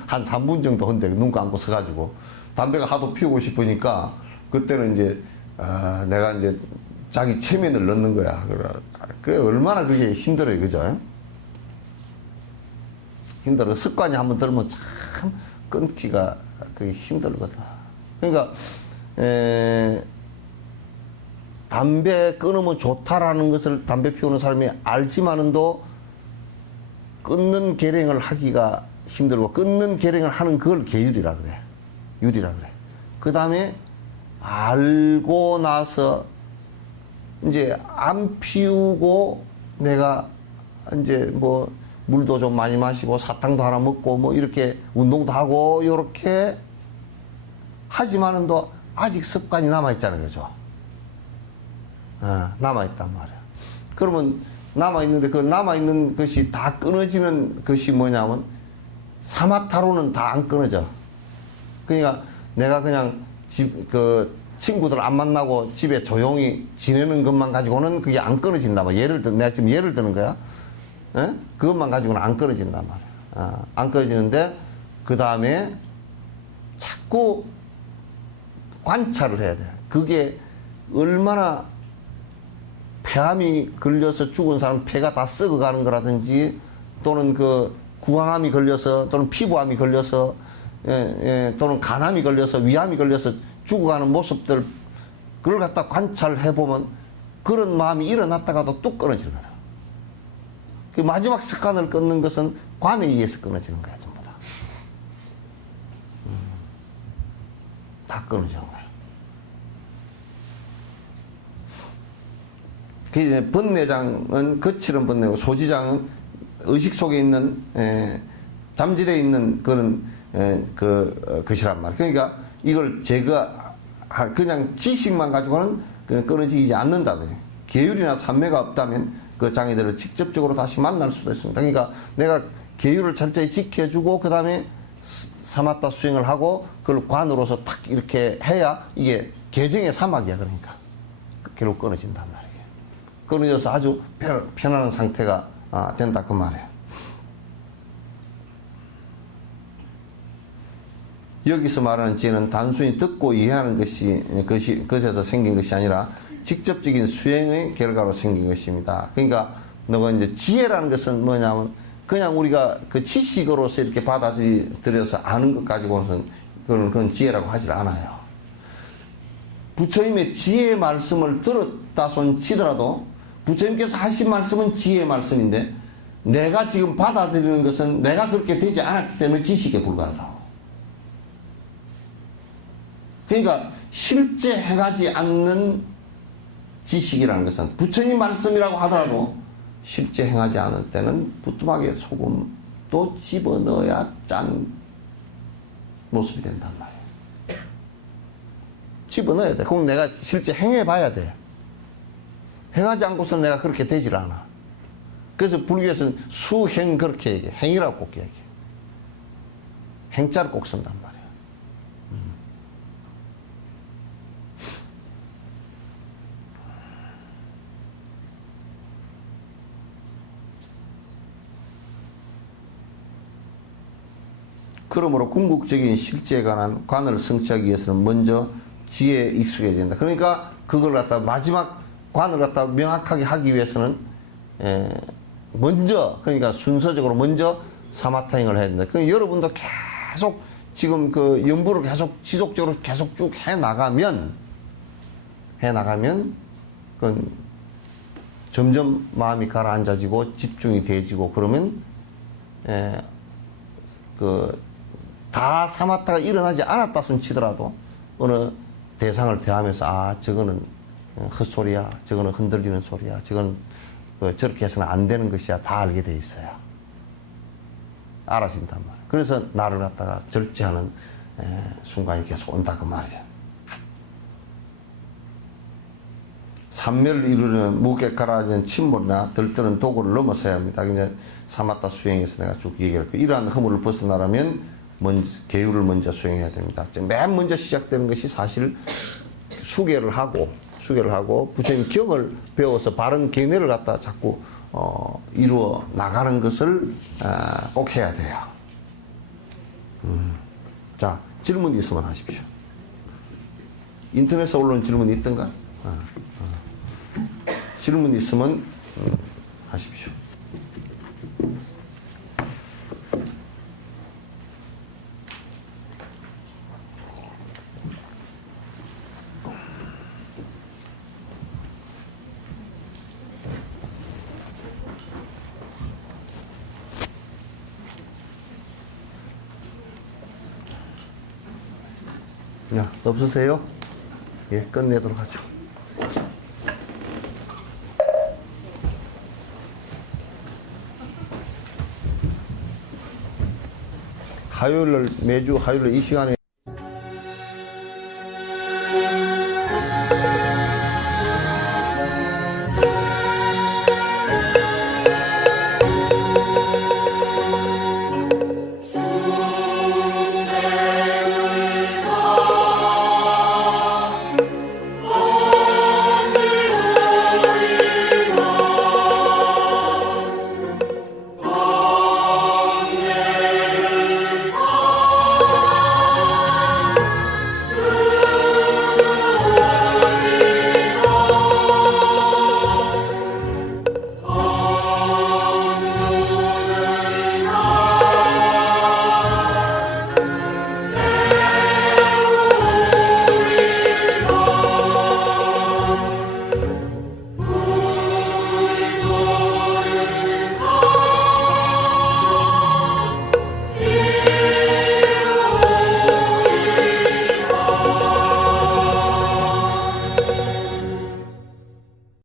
한 3분 정도 한데, 눈 감고 서가지고, 담배가 하도 피우고 싶으니까, 그때는 이제, 내가 이제, 자기 체면을 넣는 거야. 그래, 얼마나 그게 힘들어요. 그죠? 힘들어. 습관이 한번 들면 참 끊기가 그게 힘들거든. 그러니까, 담배 끊으면 좋다라는 것을 담배 피우는 사람이 알지만은도 끊는 계량을 하기가 힘들고, 끊는 계량을 하는 그걸 계율이라 그래. 유리라 그래. 그 다음에 알고 나서 이제 안 피우고 내가 이제 뭐 물도 좀 많이 마시고 사탕도 하나 먹고 뭐 이렇게 운동도 하고 요렇게 하지만은도 아직 습관이 남아있잖아요. 그죠? 남아있단 말이야. 그러면 남아있는데 그 남아있는 것이 다 끊어지는 것이 뭐냐면 사마타로는 다 안 끊어져. 그러니까 내가 그냥 친구들 안 만나고 집에 조용히 지내는 것만 가지고는 그게 안 끊어진단 말이야. 내가 지금 예를 드는 거야. 에? 그것만 가지고는 안 끊어진단 말이야. 안 끊어지는데, 그 다음에 자꾸 관찰을 해야 돼. 그게 얼마나 폐암이 걸려서 죽은 사람 폐가 다 썩어가는 거라든지, 또는 구강암이 걸려서, 또는 피부암이 걸려서, 또는 간암이 걸려서, 위암이 걸려서 죽어가는 모습들, 그걸 갖다 관찰해 보면 그런 마음이 일어났다가도 뚝 끊어지는 거다. 그 마지막 습관을 끊는 것은 관에 의해서 끊어지는 거야, 전부 다. 다 끊어지는 거야. 그 이제 번뇌장은 거칠은 번뇌고 소지장은 의식 속에 있는 잠재되어 있는 그런 것이란 말이야. 그러니까 이걸 그냥 지식만 가지고는 끊어지지 않는다며. 계율이나 삼매가 없다면 그 장애들을 직접적으로 다시 만날 수도 있습니다. 그러니까 내가 계율을 철저히 지켜주고 그 다음에 사마타 수행을 하고 그걸 관으로서 탁 이렇게 해야 이게 계정의 사막이야. 그러니까 결국 끊어진단 말이에요. 끊어져서 아주 편안한 상태가 된다 그 말이에요. 여기서 말하는 지혜는 단순히 듣고 이해하는 것에서 생긴 것이 아니라 직접적인 수행의 결과로 생긴 것입니다. 그러니까 너가 이제 지혜라는 것은 뭐냐면 그냥 우리가 그 지식으로서 이렇게 받아들여서 아는 것 가지고는 그런 지혜라고 하질 않아요. 부처님의 지혜의 말씀을 들었다 손 치더라도 부처님께서 하신 말씀은 지혜의 말씀인데 내가 지금 받아들이는 것은 내가 그렇게 되지 않았기 때문에 지식에 불과하다. 그러니까 실제 행하지 않는 지식이라는 것은 부처님 말씀이라고 하더라도 실제 행하지 않을 때는 부뚜막에 소금도 집어넣어야 짠 모습이 된단 말이에요. 집어넣어야 돼. 그럼 내가 실제 행해봐야 돼. 행하지 않고서는 내가 그렇게 되질 않아. 그래서 불교에서는 수행 그렇게 얘기해. 행이라고 꼭 얘기해. 행자를 꼭 쓴단 말이에요. 그러므로 궁극적인 실제에 관한 관을 성취하기 위해서는 먼저 지혜에 익숙해야 된다. 그러니까 그걸 갖다 마지막 관을 갖다 명확하게 하기 위해서는 먼저 그러니까 순서적으로 먼저 사마타행을 해야 된다. 그러니까 여러분도 계속 지금 그 연부를 계속 지속적으로 계속 쭉 해나가면 그건 점점 마음이 가라앉아지고 집중이 돼지고 그러면 다 사마타가 일어나지 않았다 손 치더라도 어느 대상을 대하면서 저거는 헛소리야, 저거는 흔들리는 소리야, 저건 저렇게 해서는 안 되는 것이야 다 알게 돼 있어요. 알아진단 말이에요. 그래서 나를 갖다가 절제하는 순간이 계속 온다 그 말이죠. 삼멸을 이루려면 무게 가라앉은 침몰이나 들뜨는 도구를 넘어서야 합니다. 이제 사마타 수행에서 내가 쭉 얘기했고 이러한 허물을 벗어나려면 계율을 먼저 수행해야 됩니다. 맨 먼저 시작되는 것이 사실 수계를 하고 부처님 경을 배워서 바른 견해를 갖다 자꾸 이루어 나가는 것을 꼭 해야 돼요. 자, 질문 있으면 하십시오. 인터넷에 올라온 질문이 있던가? 질문 있으면 하십시오. 야, 없으세요? 예, 끝내도록 하죠. 매주 화요일 이 시간에